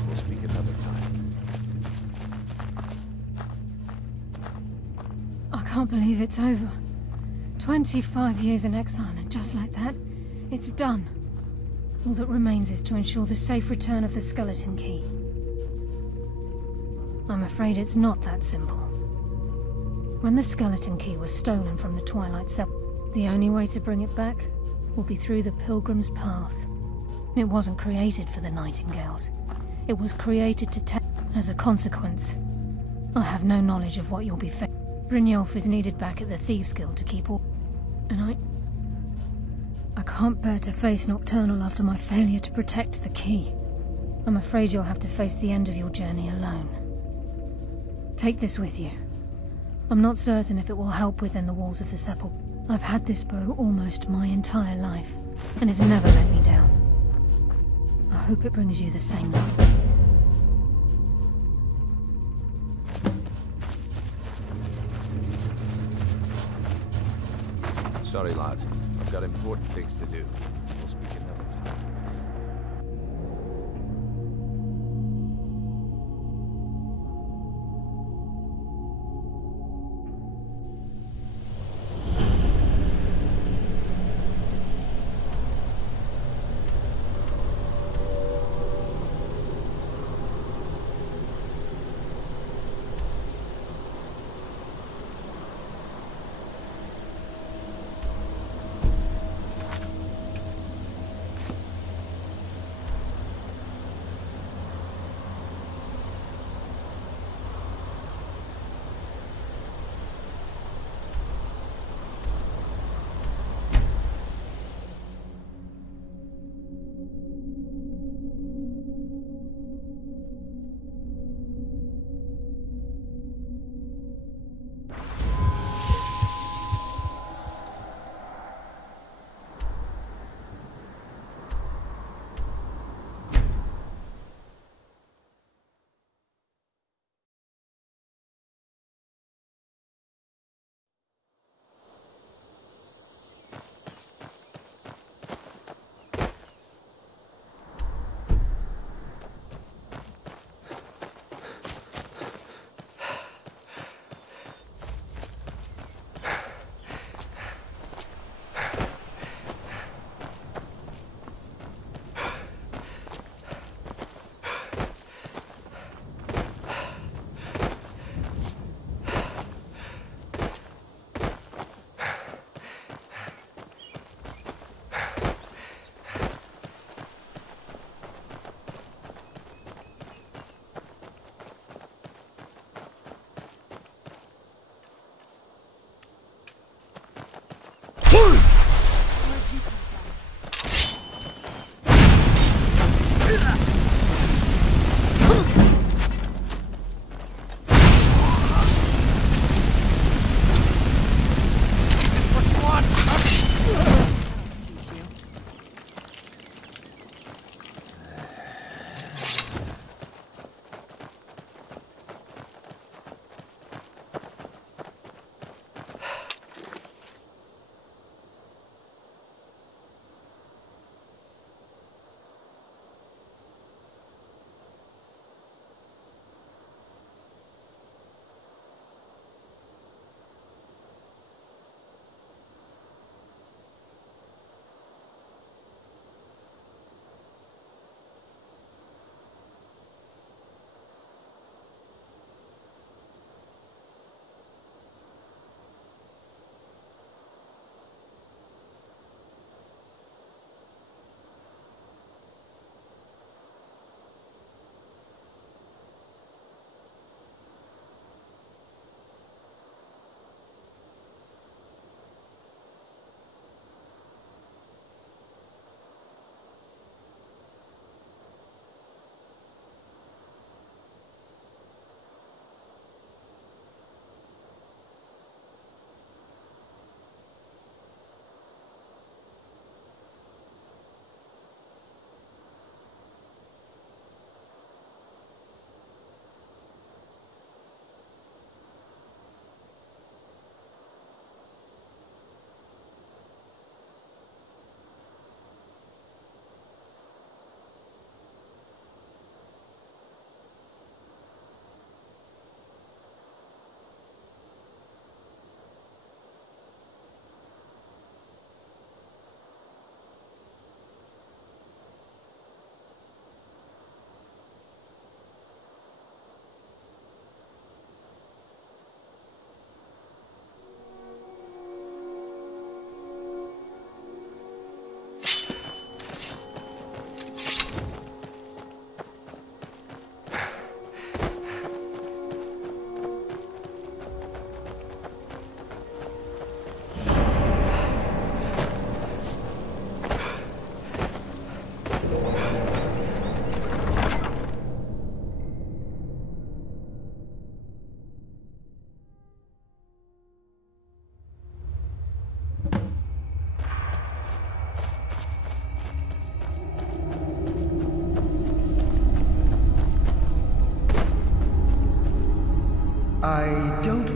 We'll speak another time. I can't believe it's over. 25 years in exile, and just like that, it's done. All that remains is to ensure the safe return of the skeleton key. I'm afraid it's not that simple. When the skeleton key was stolen from the Twilight Sepulchre, the only way to bring it back will be through the Pilgrim's Path. It wasn't created for the Nightingales. It was created to take. As a consequence, I have no knowledge of what you'll be facing. Brynjolf is needed back at the Thieves' Guild to keep all. And I can't bear to face Nocturnal after my failure to protect the key. I'm afraid you'll have to face the end of your journey alone. Take this with you. I'm not certain if it will help within the walls of the Sepulchre. I've had this bow almost my entire life, and it's never let me down. I hope it brings you the same luck. Sorry, lad. I've got important things to do. We'll speak another time.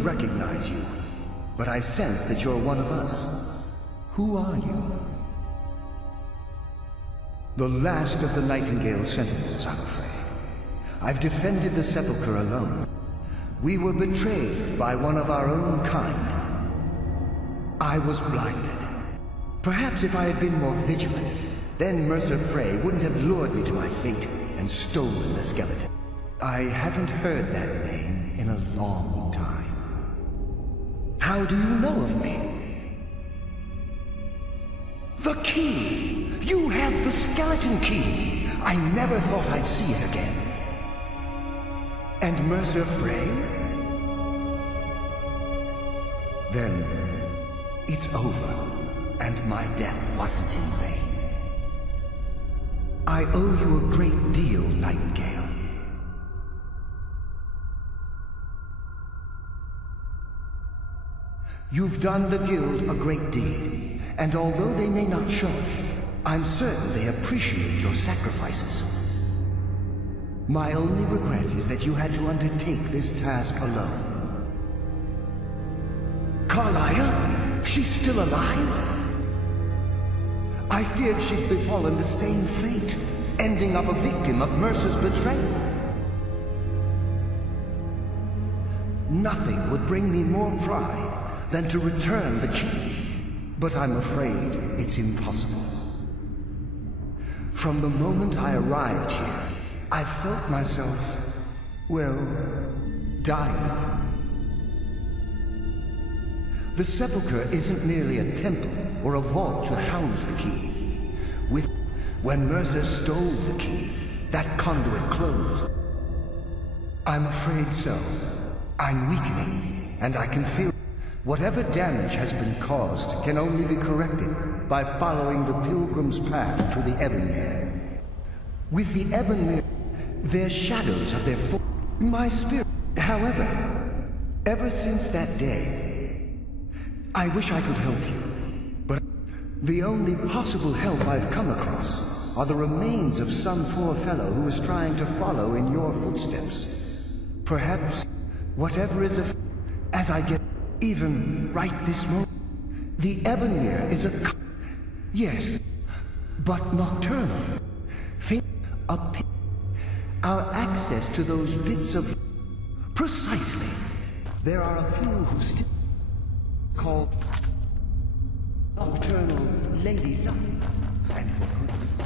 recognize you, but I sense that you're one of us. Who are you? The last of the Nightingale Sentinels, I'm afraid. I've defended the Sepulchre alone. We were betrayed by one of our own kind. I was blinded. Perhaps if I had been more vigilant, then Mercer Frey wouldn't have lured me to my fate and stolen the skeleton. I haven't heard that name in a long time. How do you know of me? The key! You have the skeleton key! I never thought I'd see it again. And Mercer Frey? Then, it's over, and my death wasn't in vain. I owe you a great deal, Nightingale. You've done the Guild a great deed, and although they may not show it, I'm certain they appreciate your sacrifices. My only regret is that you had to undertake this task alone. Carlia? She's still alive? I feared she'd befallen the same fate, ending up a victim of Mercer's betrayal. Nothing would bring me more pride than to return the key, but I'm afraid it's impossible. From the moment I arrived here, I felt myself, well, dying. The Sepulchre isn't merely a temple or a vault to house the key. When Mercer stole the key, that conduit closed. I'm afraid so. I'm weakening, and I can feel whatever damage has been caused can only be corrected by following the pilgrim's path to the Ebonmere. With the Ebonmere, they're shadows of their my spirit. However, ever since that day, I wish I could help you, but the only possible help I've come across are the remains of some poor fellow who is trying to follow in your footsteps. Perhaps, whatever is as I get, even right this moment, the Ebonmere is yes, but nocturnal. Think our access to those bits of precisely. There are a few who still call nocturnal Lady Luck, and for good reason.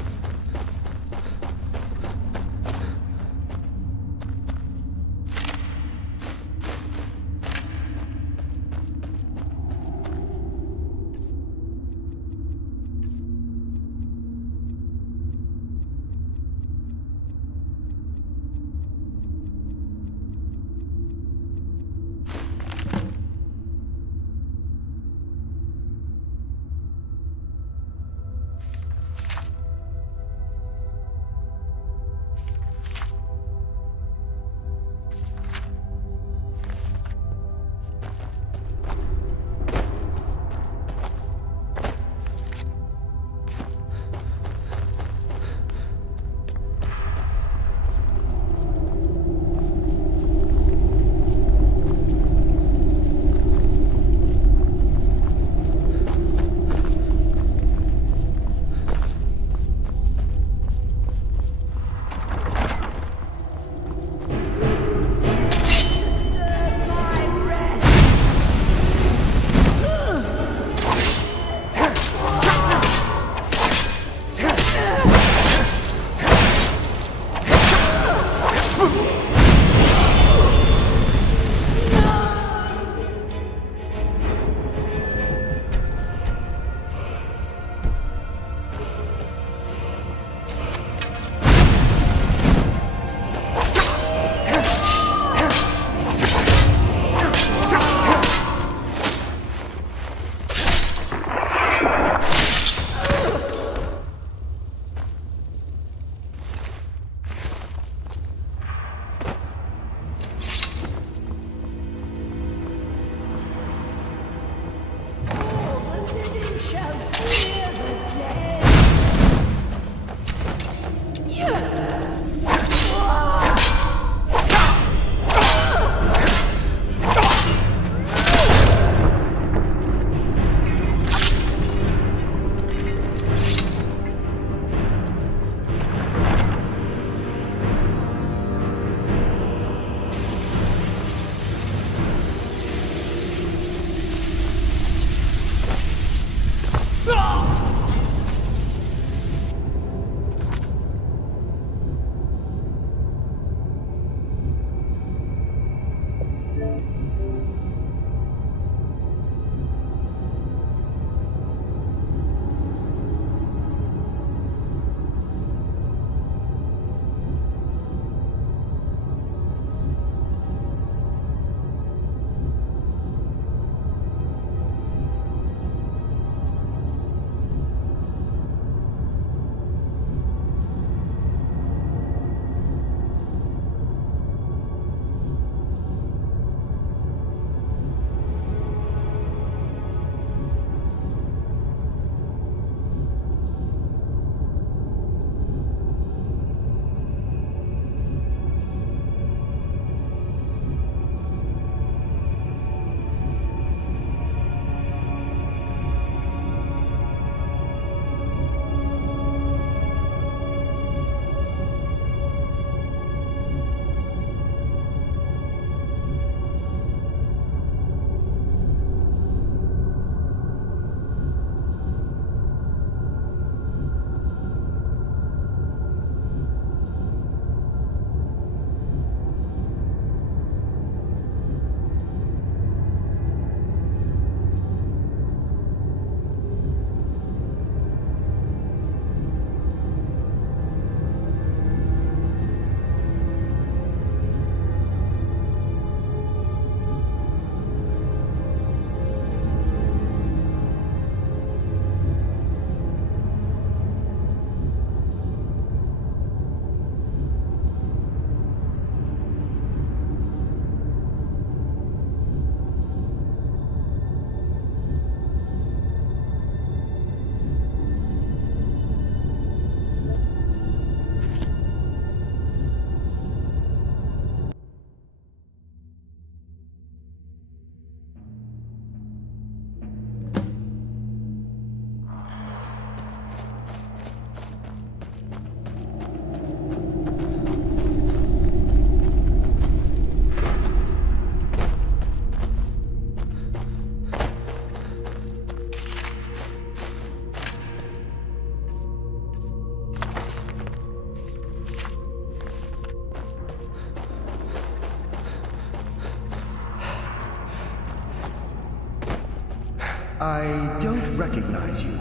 I don't recognize you,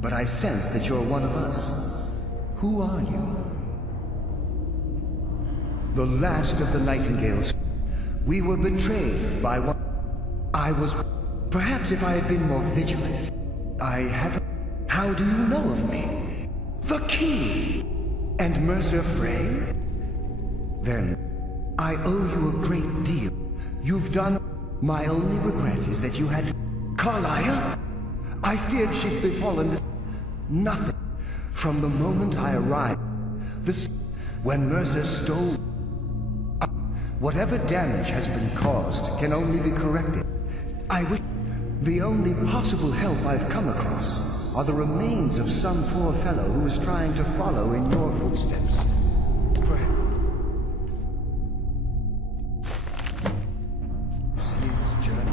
but I sense that you're one of us. Who are you? The last of the Nightingales. We were betrayed by one. I was... Perhaps if I had been more vigilant. I haven't... How do you know of me? The key! And Mercer Frey? Then, I owe you a great deal. You've done... My only regret is that you had... Carlisle? I feared she'd befallen this... Nothing. From the moment I arrived, when Mercer stole... Whatever damage has been caused can only be corrected. I wish... The only possible help I've come across are the remains of some poor fellow who is trying to follow in your footsteps. Perhaps... His journey...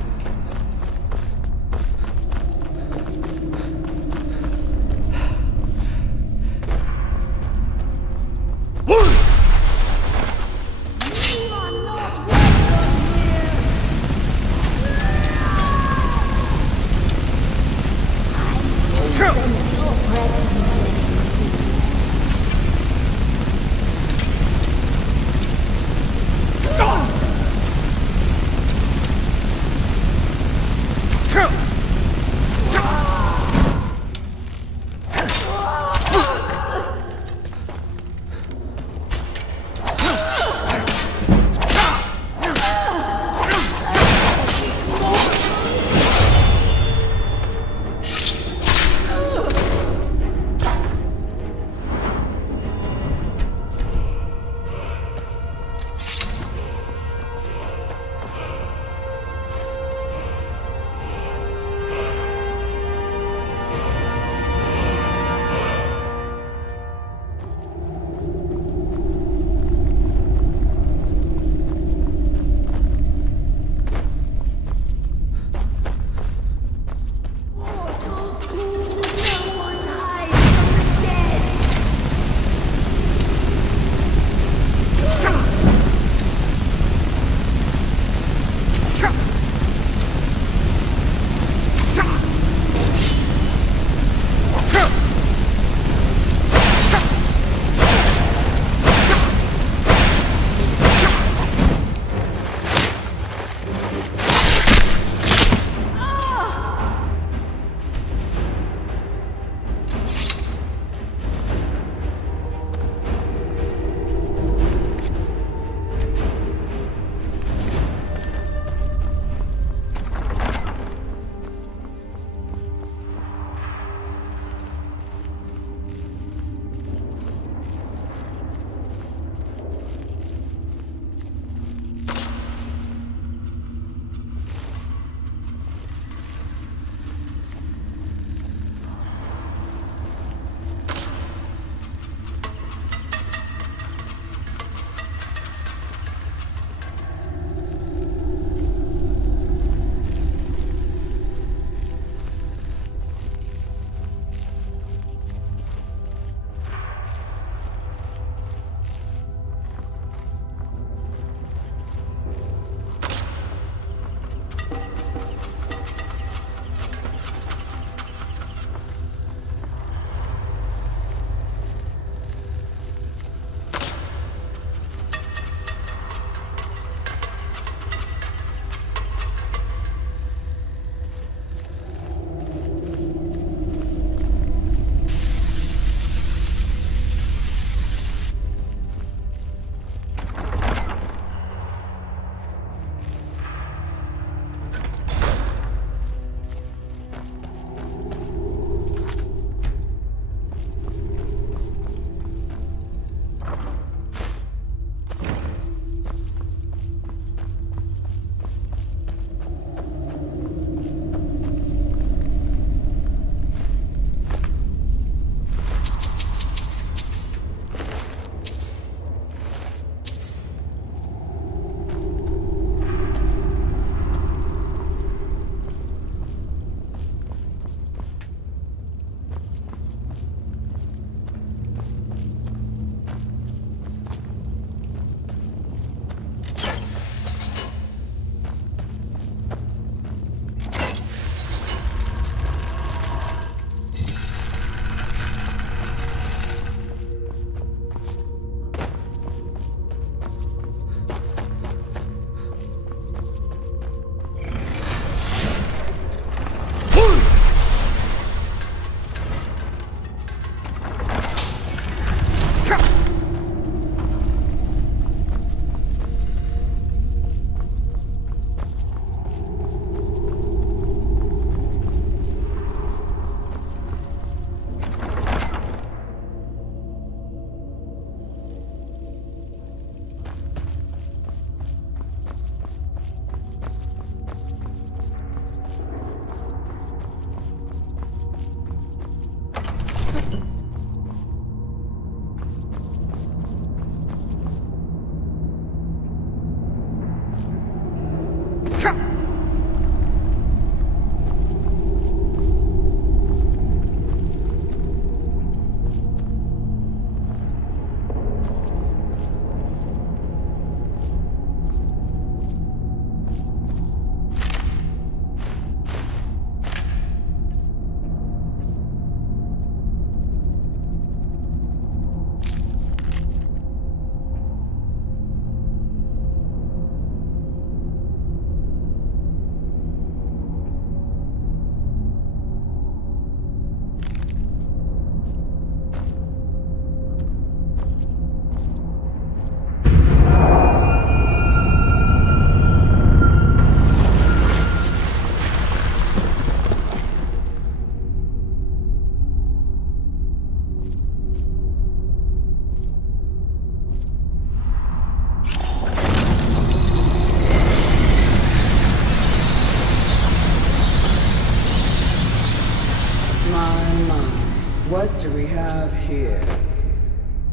What do we have here?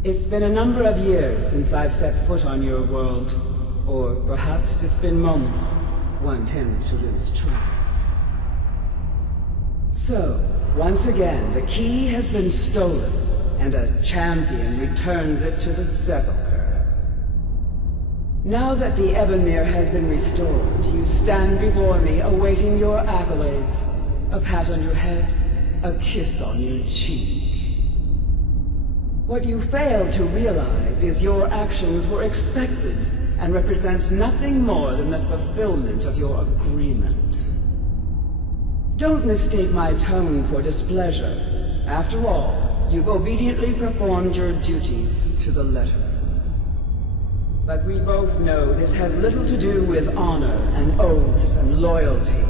It's been a number of years since I've set foot on your world. Or perhaps it's been moments. One tends to lose track. So, once again, the key has been stolen, and a champion returns it to the Sepulchre. Now that the Ebonmere has been restored, you stand before me awaiting your accolades. A pat on your head, a kiss on your cheek. What you fail to realize is your actions were expected and represent nothing more than the fulfillment of your agreement. Don't mistake my tone for displeasure. After all, you've obediently performed your duties to the letter. But we both know this has little to do with honor and oaths and loyalty.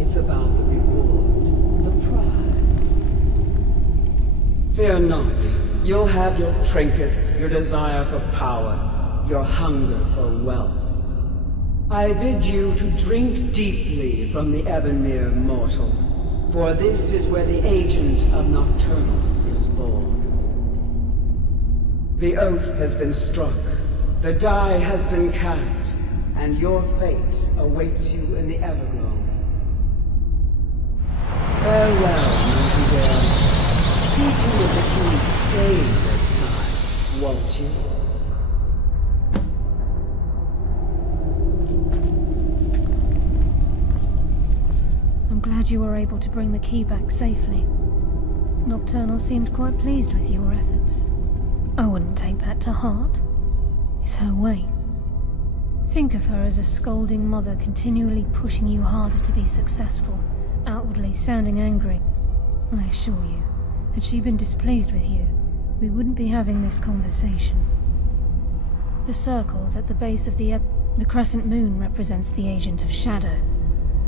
It's about the reward, the prize. Fear not. You'll have your trinkets, your desire for power, your hunger for wealth. I bid you to drink deeply from the Ebonmere mortal, for this is where the agent of Nocturnal is born. The oath has been struck, the die has been cast, and your fate awaits you in the Everglow. Farewell, Nightingale. See to it the key stays this time, won't you? I'm glad you were able to bring the key back safely. Nocturnal seemed quite pleased with your efforts. I wouldn't take that to heart. It's her way. Think of her as a scolding mother continually pushing you harder to be successful, outwardly sounding angry. I assure you, had she been displeased with you, we wouldn't be having this conversation. The circles at the base of the crescent moon represents the agent of shadow.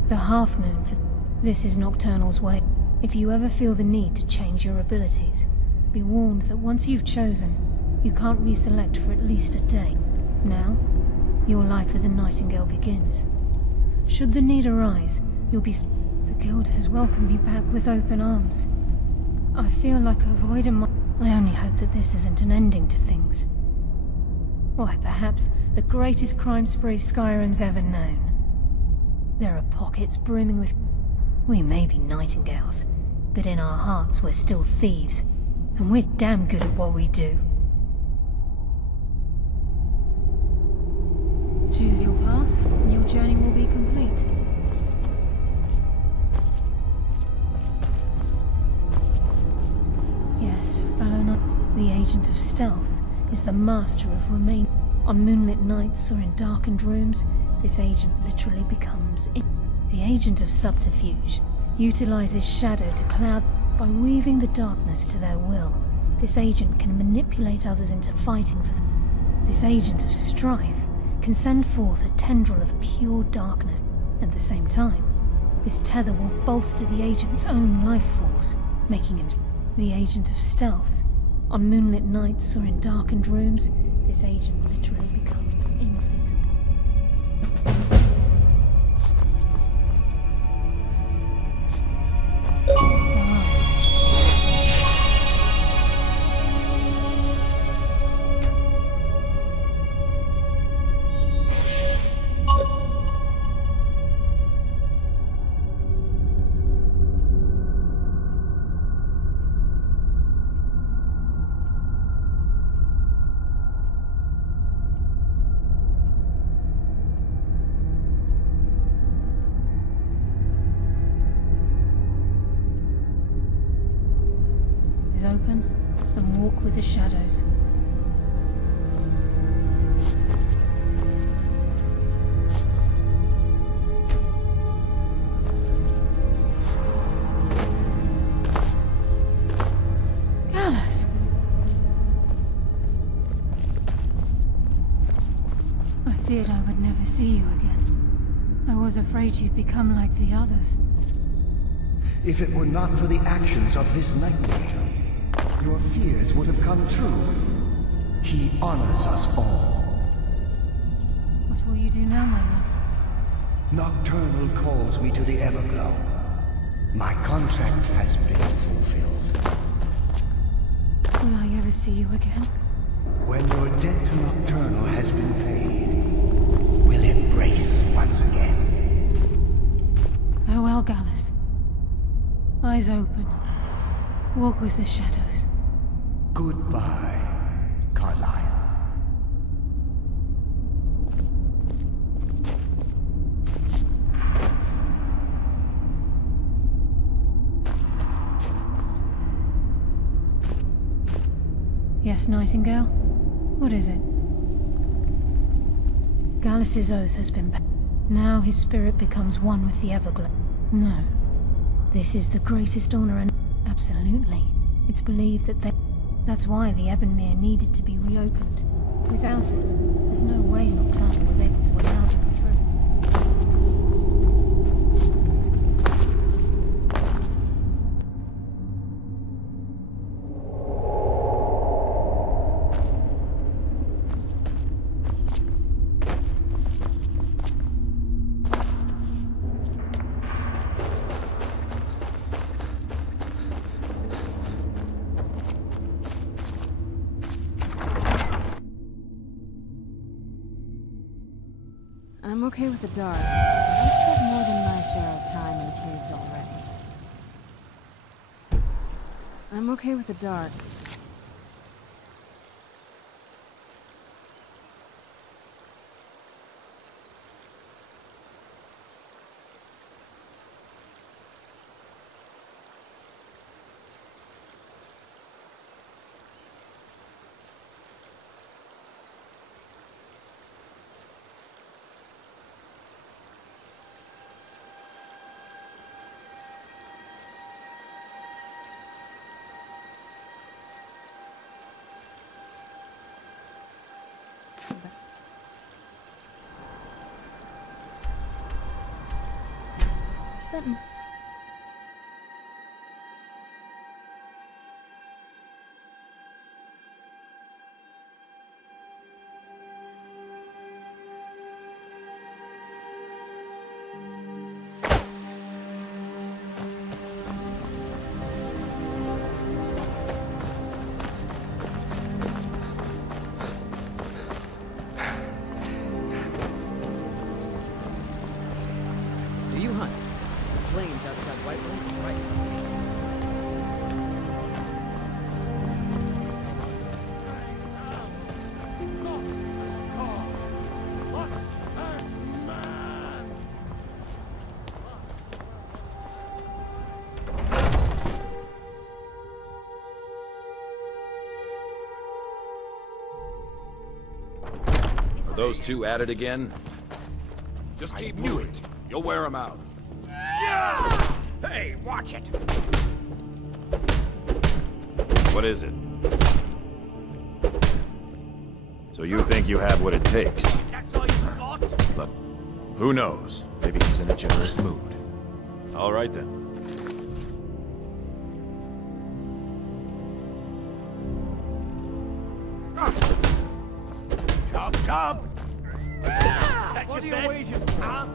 The half moon for this is Nocturnal's way. If you ever feel the need to change your abilities, be warned that once you've chosen, you can't reselect for at least a day. Now, your life as a Nightingale begins. Should the need arise, you'll be... The Guild has welcomed me back with open arms. I feel like a void in my... I only hope that this isn't an ending to things. Why, perhaps the greatest crime spree Skyrim's ever known. There are pockets brimming with... We may be Nightingales, but in our hearts we're still thieves, and we're damn good at what we do. Choose your path, and your journey will be complete. Yes, fellow knight, the agent of stealth is the master of remain. On moonlit nights or in darkened rooms, this agent literally becomes... The agent of subterfuge utilizes shadow to cloud. By weaving the darkness to their will, this agent can manipulate others into fighting for them. This agent of strife can send forth a tendril of pure darkness. At the same time, this tether will bolster the agent's own life force, making him the agent of stealth. On moonlit nights or in darkened rooms, this agent literally becomes invisible. Open and walk with the shadows. Gallus! I feared I would never see you again. I was afraid you'd become like the others. If it were not for the actions of this Nightingale, your fears would have come true. He honors us all. What will you do now, my love? Nocturnal calls me to the Everglow. My contract has been fulfilled. Will I ever see you again? When your debt to Nocturnal has been paid, we'll embrace once again. Farewell, Gallus. Eyes open. Walk with the shadows. Goodbye, Carlyle. Yes, Nightingale? What is it? Gallus's oath has been paid. Now his spirit becomes one with the Everglow. No. This is the greatest honor and... Absolutely. It's believed that they... That's why the Ebonmere needed to be reopened. Without it, there's no way Nocturnal was able to allow them through. I'm okay with the dark. I've spent more than my share of time in caves already. I'm okay with the dark. Spent Those two at it again? Just keep moving. You'll wear them out. Yeah! Hey, watch it! What is it? So you think you have what it takes? That's all you thought? Look, who knows? Maybe he's in a generous mood. All right then. Chop! That's What are you best. waiting for? Huh?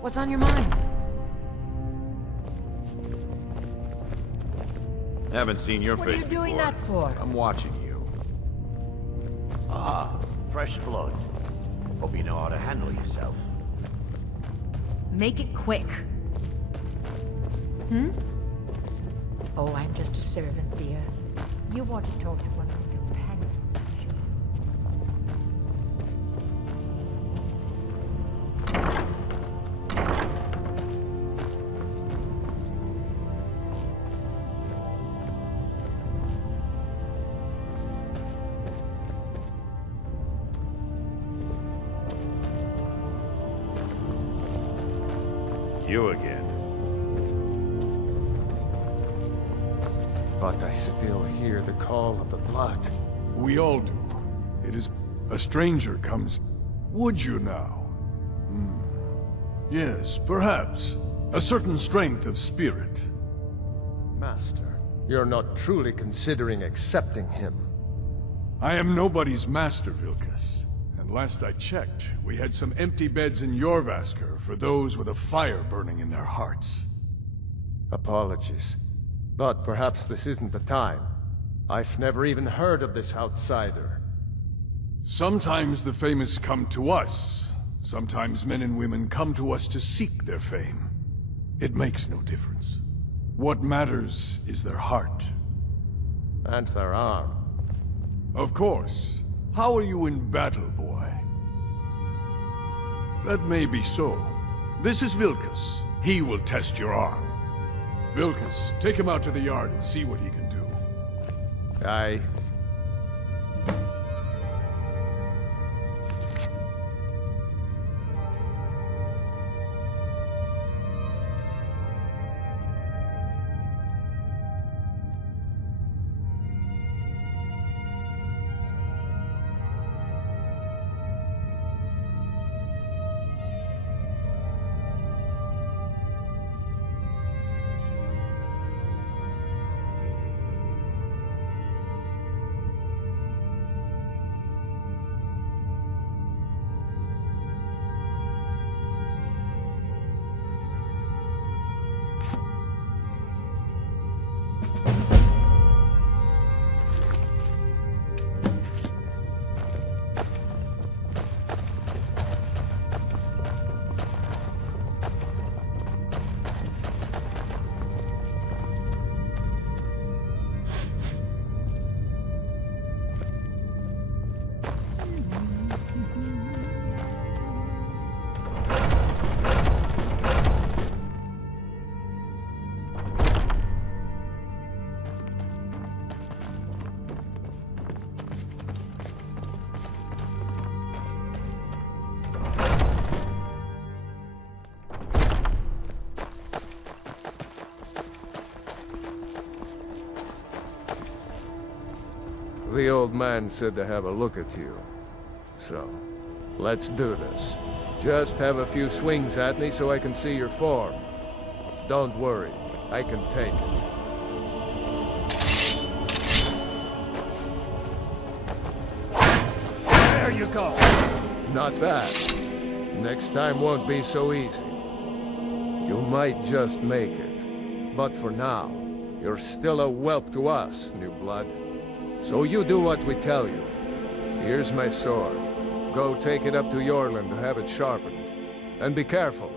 What's on your mind? Haven't seen your What are face you doing before. that for? I'm watching you. Ah, fresh blood. Hope you know how to handle yourself. Make it quick. Oh, I'm just a servant, dear. You want to talk to one of the companions, don't you? You again. But I still hear the call of the blood. We all do. It is... A stranger comes... Would you now? Yes, perhaps. A certain strength of spirit. Master, you're not truly considering accepting him. I am nobody's master, Vilkas. And last I checked, we had some empty beds in Jorvaskr for those with a fire burning in their hearts. Apologies. But perhaps this isn't the time. I've never even heard of this outsider. Sometimes the famous come to us. Sometimes men and women come to us to seek their fame. It makes no difference. What matters is their heart. And their arm. Of course. How are you in battle, boy? That may be so. This is Vilkas. He will test your arm. Vilkas, take him out to the yard and see what he can do. Aye. The old man said to have a look at you. So, let's do this. Just have a few swings at me so I can see your form. Don't worry, I can take it. There you go! Not bad. Next time won't be so easy. You might just make it. But for now, you're still a whelp to us, new blood. So you do what we tell you. Here's my sword. Go take it up to Yorland to have it sharpened. And be careful.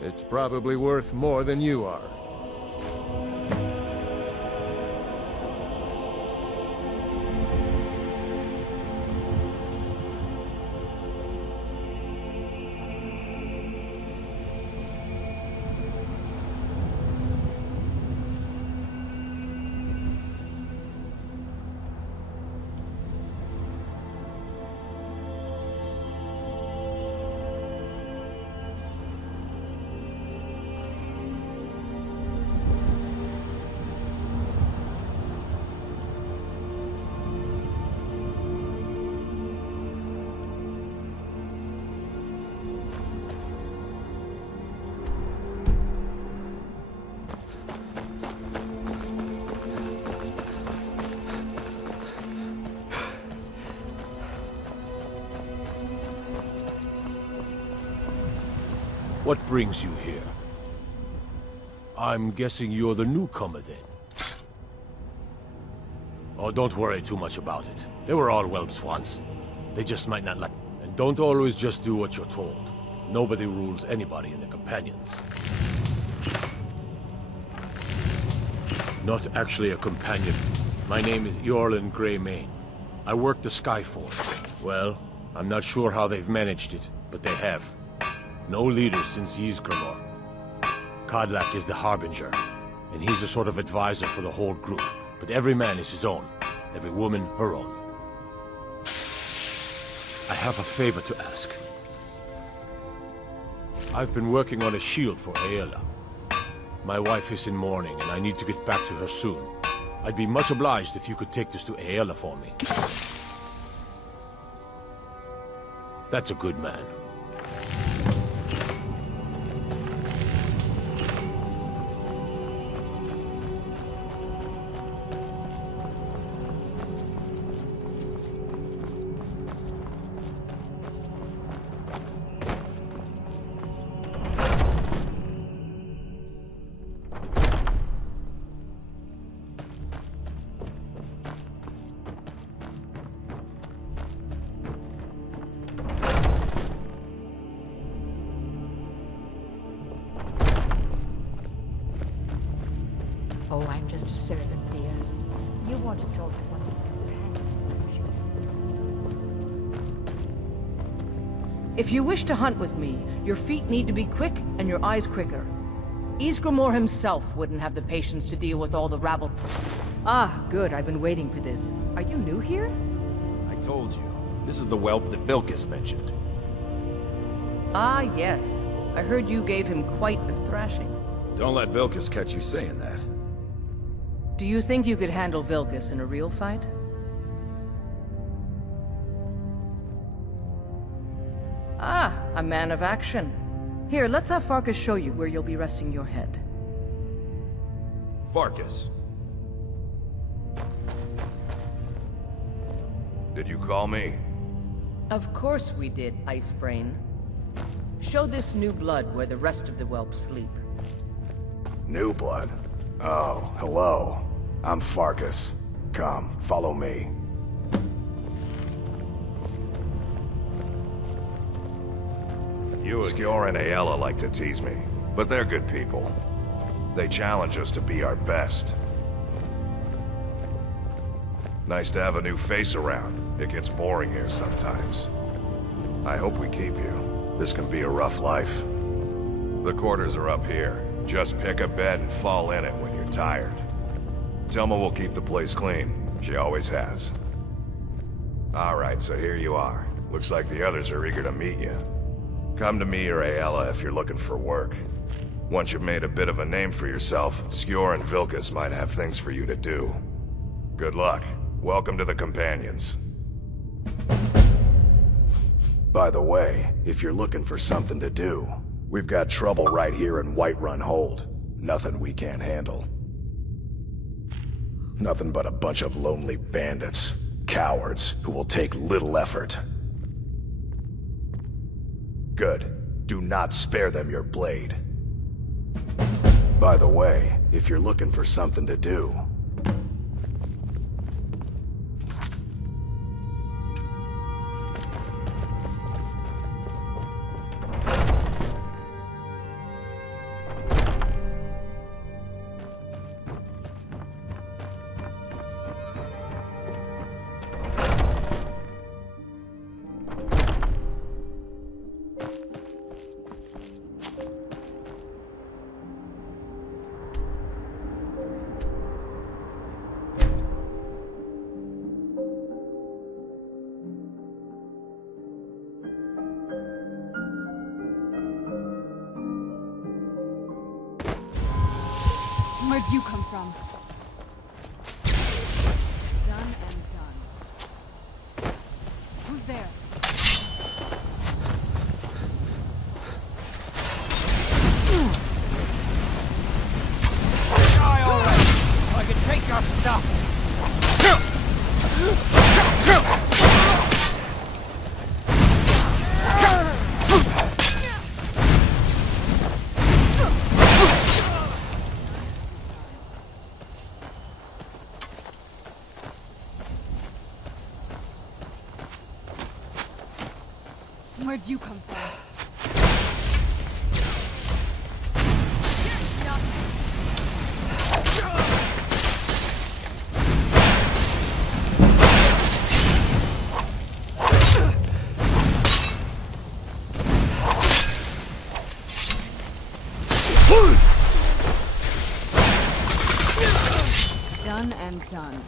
It's probably worth more than you are. What brings you here? I'm guessing you're the newcomer then. Oh, don't worry too much about it. They were all whelps once. They just might not like... And don't always just do what you're told. Nobody rules anybody in the Companions. Not actually a companion. My name is Eorlin Greymane. I work the Skyforge. Well, I'm not sure how they've managed it, but they have. No leader since Ysgramor. Kodlak is the Harbinger, and he's a sort of advisor for the whole group. But every man is his own, every woman her own. I have a favor to ask. I've been working on a shield for Aela. My wife is in mourning, and I need to get back to her soon. I'd be much obliged if you could take this to Aela for me. That's a good man. servant, dear. You want to talk to one of your companions, don't you? If you wish to hunt with me, your feet need to be quick and your eyes quicker. Ysgramor himself wouldn't have the patience to deal with all the rabble. Ah, good, I've been waiting for this. Are you new here? I told you. This is the whelp that Vilkas mentioned. Ah, yes. I heard you gave him quite a thrashing. Don't let Vilkas catch you saying that. Do you think you could handle Vilkas in a real fight? Ah, a man of action. Here, let's have Farkas show you where you'll be resting your head. Farkas. Did you call me? Of course we did, Icebrain. Show this new blood where the rest of the whelps sleep. New blood? Oh, hello. I'm Farkas. Come, follow me. Skjor and Aela like to tease me, but they're good people. They challenge us to be our best. Nice to have a new face around. It gets boring here sometimes. I hope we keep you. This can be a rough life. The quarters are up here. Just pick a bed and fall in it when you're tired. Telma will keep the place clean. She always has. Alright, so here you are. Looks like the others are eager to meet you. Come to me or Aela if you're looking for work. Once you've made a bit of a name for yourself, Skjor and Vilkas might have things for you to do. Good luck. Welcome to the Companions. By the way, if you're looking for something to do, we've got trouble right here in Whiterun Hold. Nothing we can't handle. Nothing but a bunch of lonely bandits. Cowards who will take little effort. Good. Do not spare them your blade. By the way, if you're looking for something to do, Where'd you come from? Done and done. Who's there? Die already! So I can take your stuff! Where'd you come from? Done and done.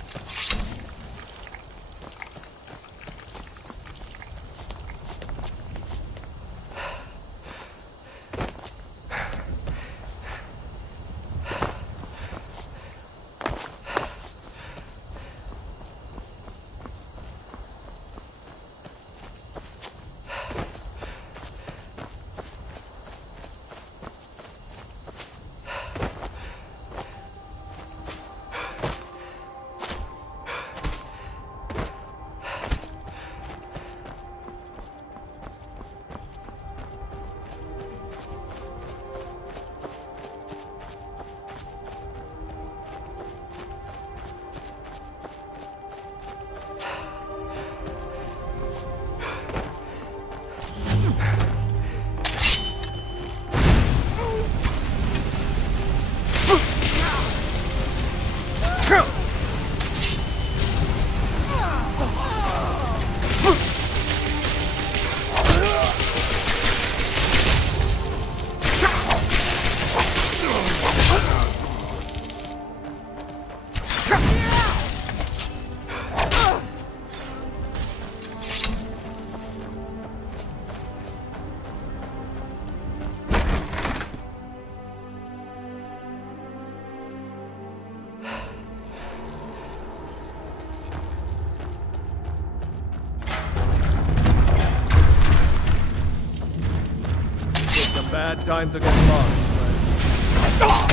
bad time to get lost, friend.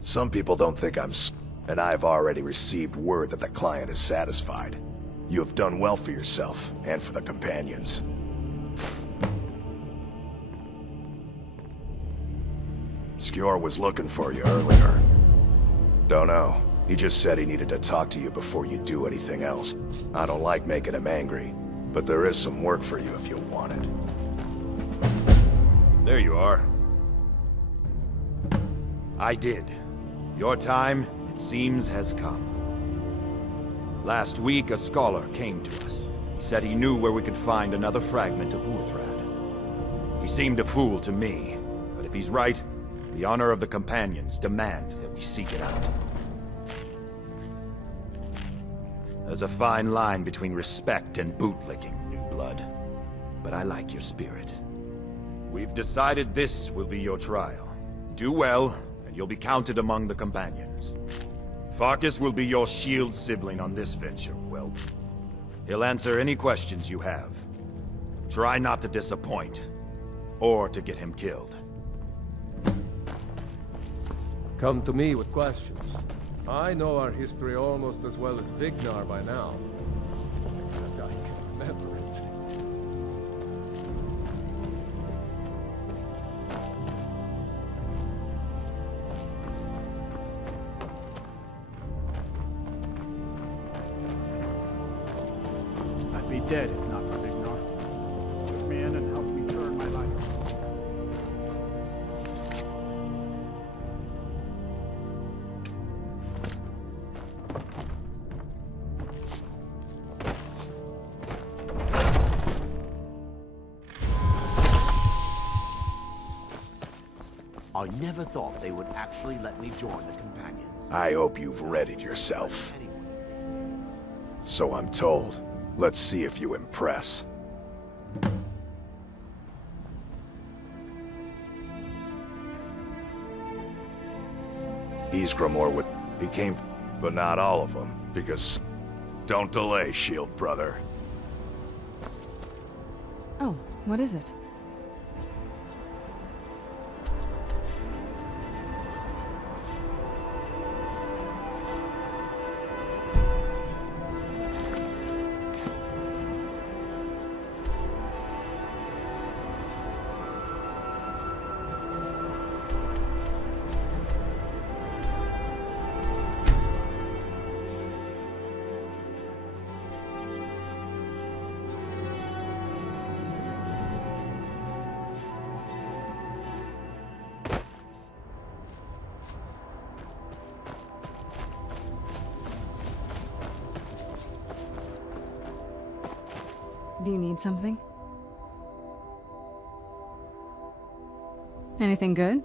Some people don't think I'm and I've already received word that the client is satisfied. You have done well for yourself, and for the companions. Skjor was looking for you earlier. Don't know. He just said he needed to talk to you before you do anything else. I don't like making him angry, but there is some work for you if you want it. There you are. I did. Your time, it seems, has come. Last week, a scholar came to us. He said he knew where we could find another fragment of Urthrad. He seemed a fool to me, but if he's right, the honor of the companions demand that we seek it out. There's a fine line between respect and bootlicking, new blood. But I like your spirit. We've decided this will be your trial. Do well, and you'll be counted among the companions. Farkas will be your shield sibling on this venture, well. He'll answer any questions you have. Try not to disappoint, or to get him killed. Come to me with questions. I know our history almost as well as Vignar by now. Except I can remember it. I'd be dead if not for Vignar. Took me in and helped me turn my life around. I never thought they would actually let me join the Companions. I hope you've readied yourself. So I'm told. Let's see if you impress. Ysgramor he came, but not all of them, because... Don't delay, Shield Brother. Oh, what is it? Do you need something? Anything good?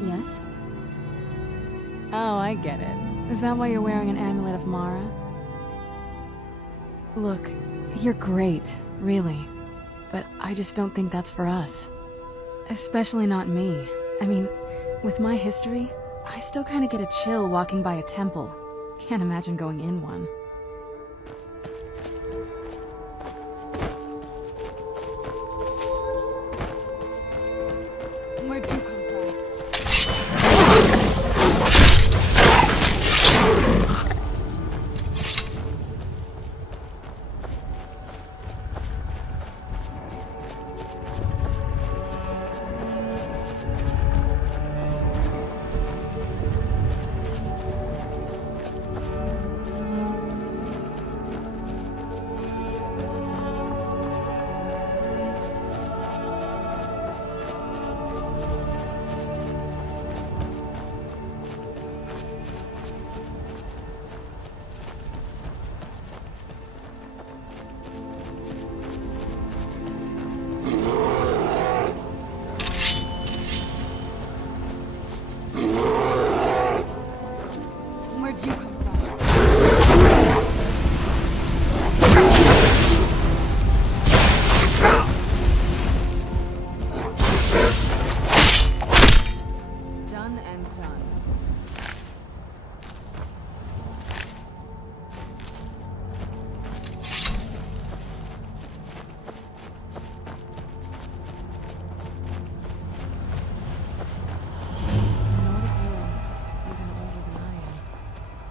Yes? Oh, I get it. Is that why you're wearing an amulet of Mara? Look, you're great, really. But I just don't think that's for us. Especially not me. I mean, with my history, I still kind of get a chill walking by a temple. Can't imagine going in one. Where'd you come from? Where'd you come from? Done and done.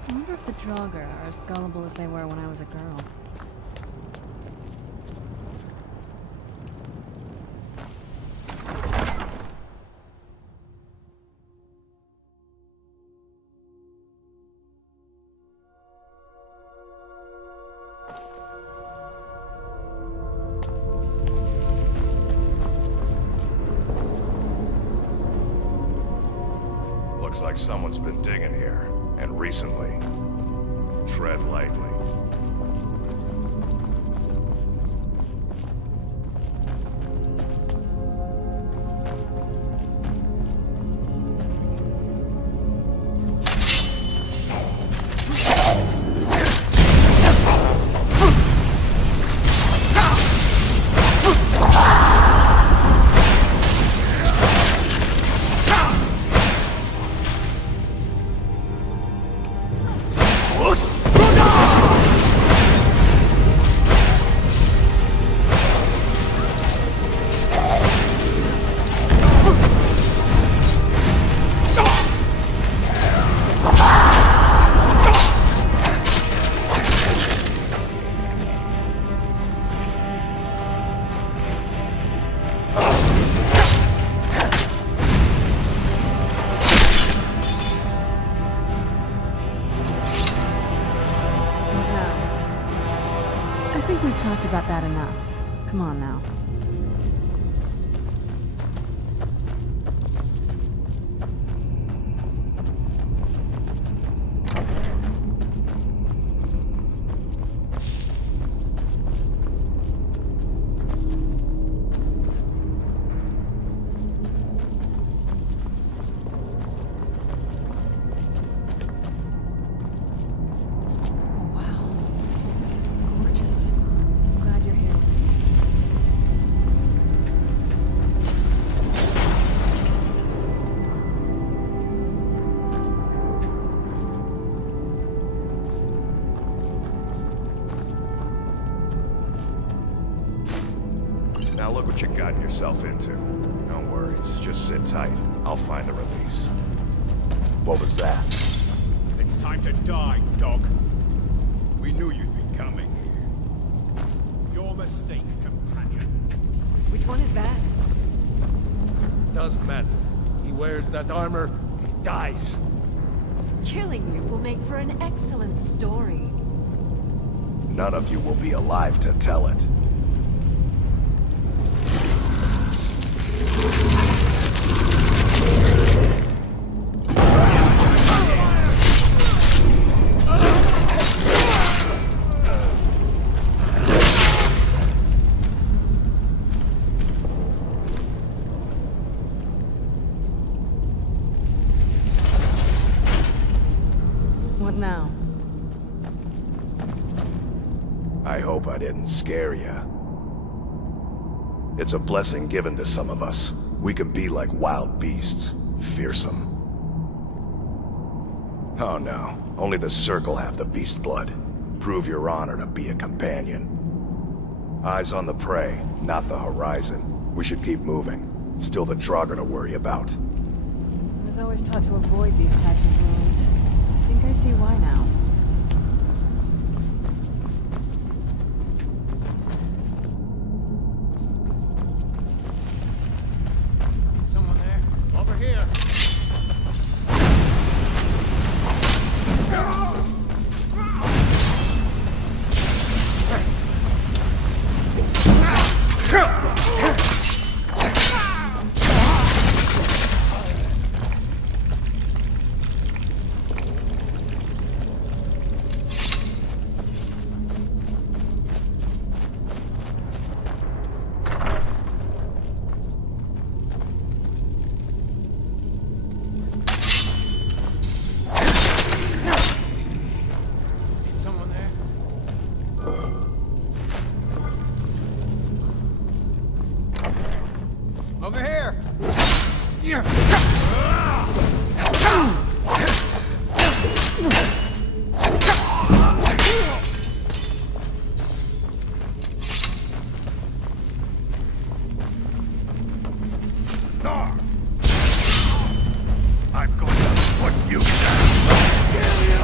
I wonder if the Draugr are as gullible as they were when I was a girl. Looks like someone's been digging here, and recently. Tread lightly. think we've talked about that enough. Come on now. Now look what you got yourself into. No worries, just sit tight. I'll find the release. What was that? It's time to die, dog. We knew you'd be coming here. Your mistake, companion. Which one is that? Doesn't matter. He wears that armor, he dies. Killing you will make for an excellent story. None of you will be alive to tell it. What now? I hope I didn't scare you. It's a blessing given to some of us. We can be like wild beasts, fearsome. Oh no, only the Circle have the beast blood. Prove your honor to be a companion. Eyes on the prey, not the horizon. We should keep moving. Still the Draugr to worry about. I was always taught to avoid these types of ruins. I think I see why now. Someone there? Over here! Over here! I'm going to put you down. Kill you!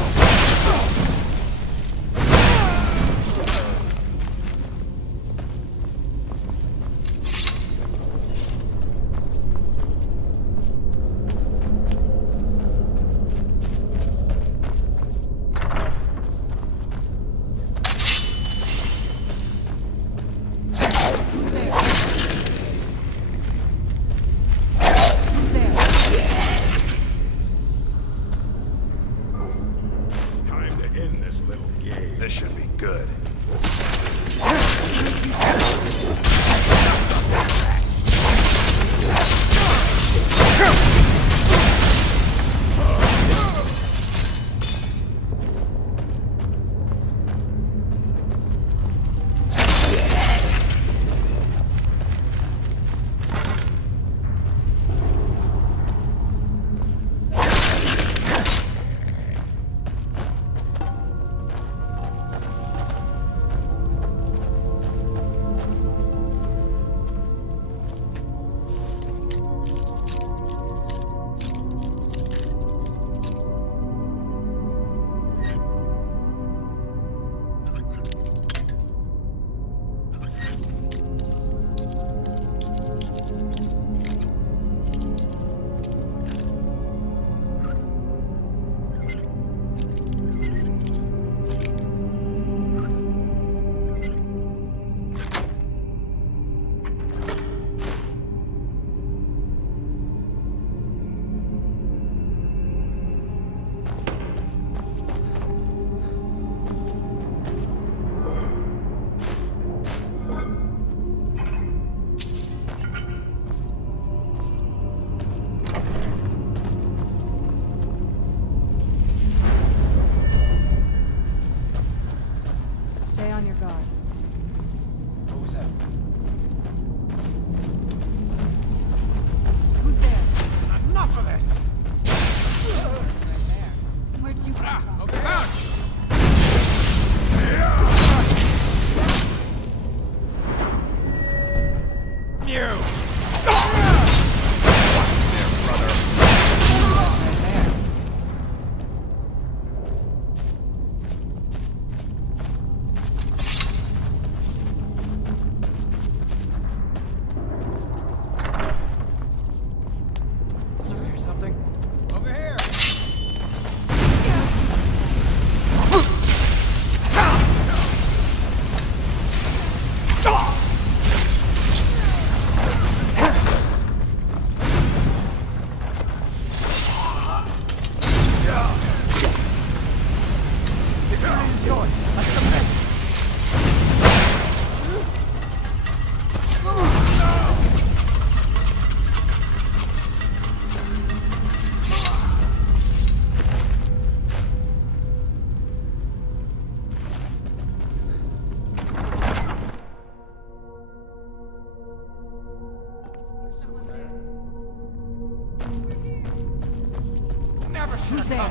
This should be good. Stay on your guard. What was that? Who's there? Enough of this! Where'd you come from? Okay. Who's there?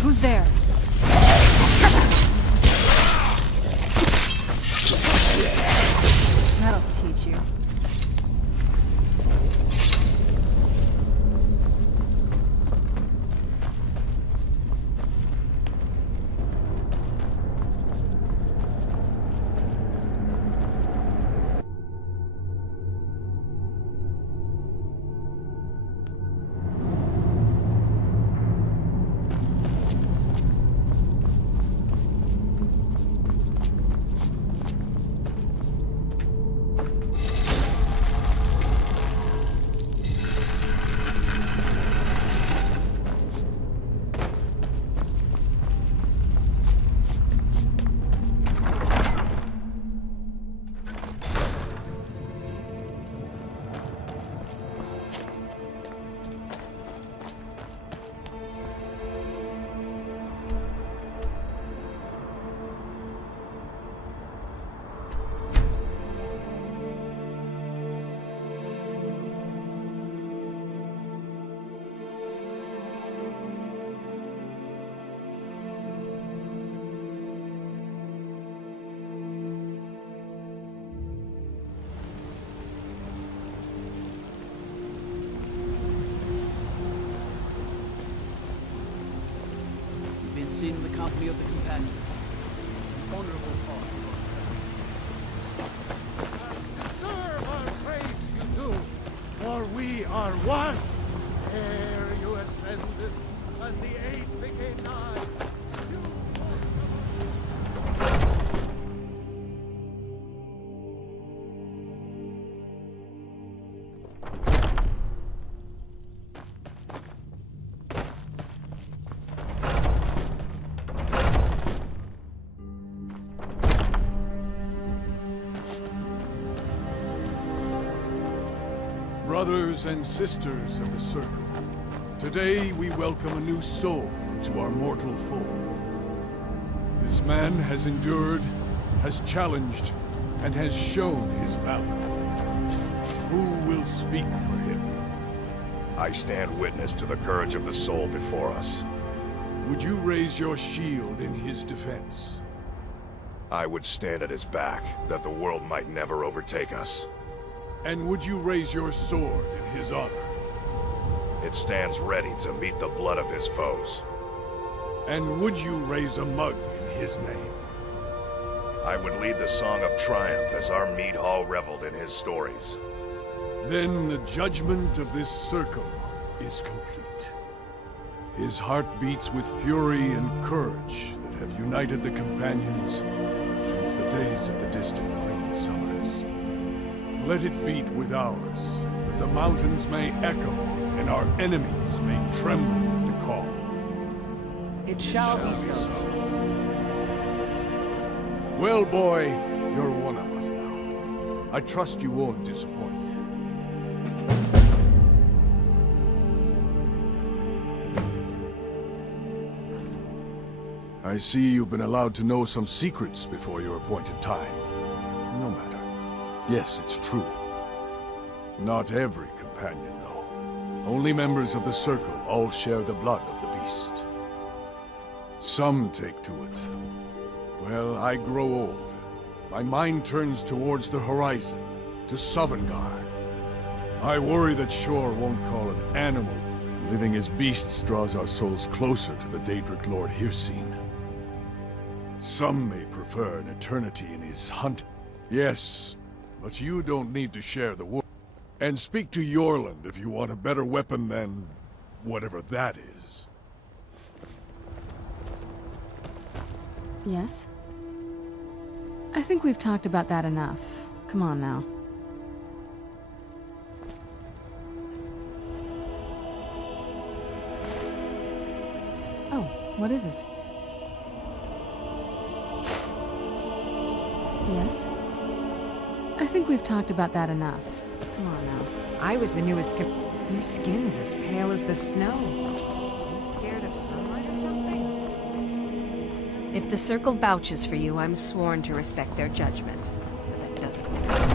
Who's there? That'll teach you. Seen in the company of the companions. It's an honorable thought. To serve our faith you do, for we are one. Ere you ascended, and the eighth became nigh. Brothers and sisters of the Circle, today we welcome a new soul into our mortal fold. This man has endured, has challenged, and has shown his valor. Who will speak for him? I stand witness to the courage of the soul before us. Would you raise your shield in his defense? I would stand at his back, that the world might never overtake us. And would you raise your sword in his honor? It stands ready to meet the blood of his foes. And would you raise a mug in his name? I would lead the song of triumph as our mead hall reveled in his stories. Then the judgment of this circle is complete. His heart beats with fury and courage that have united the companions since the days of the distant green summers. Let it beat with ours, that the mountains may echo and our enemies may tremble at the call. It shall be so. Well, boy, you're one of us now. I trust you won't disappoint. I see you've been allowed to know some secrets before your appointed time. No matter. Yes, it's true. Not every companion, though. Only members of the Circle all share the blood of the beast. Some take to it. Well, I grow old. My mind turns towards the horizon, to Sovngarde. I worry that Shor won't call an animal. Living as beasts draws our souls closer to the Daedric Lord Hircine. Some may prefer an eternity in his hunt. Yes, but you don't need to share the world. And speak to Yorland if you want a better weapon than whatever that is. Yes? I think we've talked about that enough. Come on now. Oh, what is it? Yes? I think we've talked about that enough. Come on now. I was the newest Your skin's as pale as the snow. Are you scared of sunlight or something? If the Circle vouches for you, I'm sworn to respect their judgment. But that doesn't matter.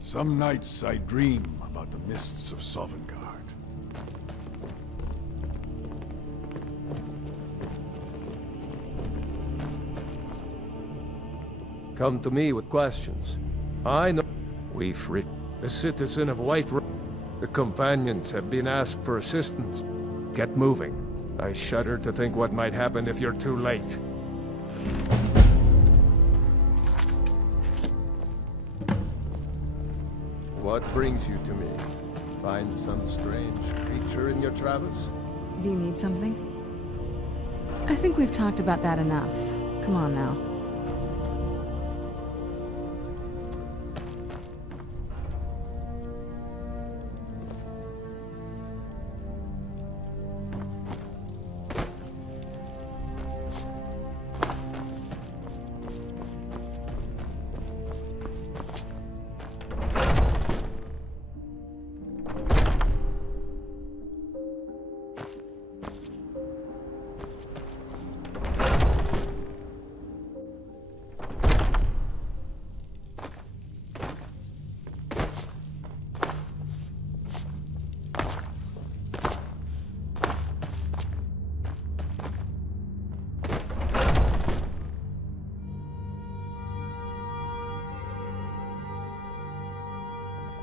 Some nights I dream about the mists of Sovngarde. Come to me with questions. I know we've written. A citizen of Whiterun. The companions have been asked for assistance. Get moving. I shudder to think what might happen if you're too late. What brings you to me? Find some strange creature in your travels? Do you need something? I think we've talked about that enough. Come on now.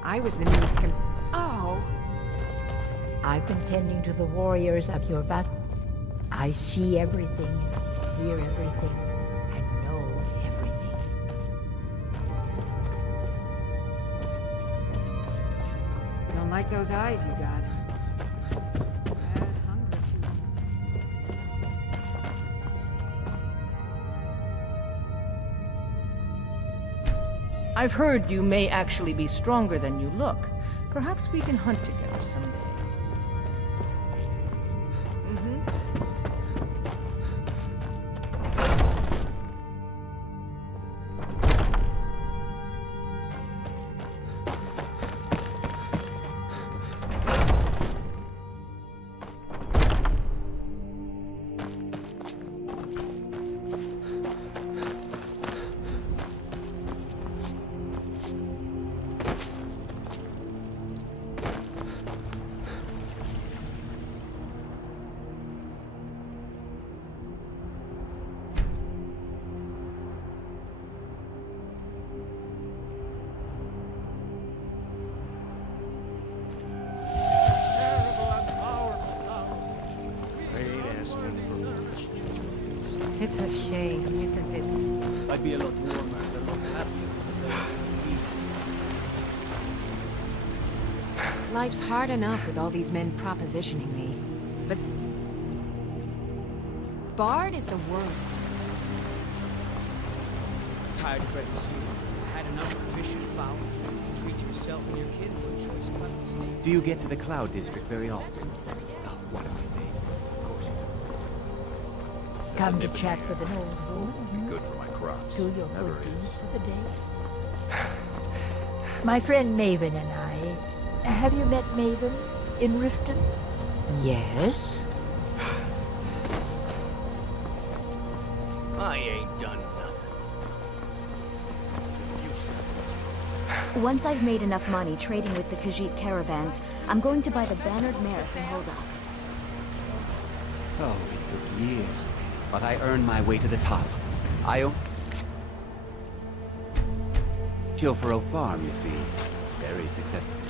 I was the newest Oh! I've been tending to the warriors of your vat. I see everything, hear everything, and know everything. Don't like those eyes you got. There's a bad hunger to them. I've heard you may actually be stronger than you look. Perhaps we can hunt together someday. It's a shame, isn't it? I'd be a lot warmer and a lot happier. Life's hard enough with all these men propositioning me. But Bard is the worst. Tired of bread and stew. Had enough of fish and fowl. treat yourself and your kid to a choice cut steak. Do you get to the Cloud District very often? Oh, what am I saying? Come to chat with an old woman. Be good for my crops. Do your Never good deeds is. for the day. My friend Maven and I. Have you met Maven in Riften? Yes. I ain't done nothing. Once I've made enough money trading with the Khajiit caravans, I'm going to buy the bannered mares and hold up. Oh, it took years. But I earned my way to the top. I own Chilfero Farm, you see. Very successful.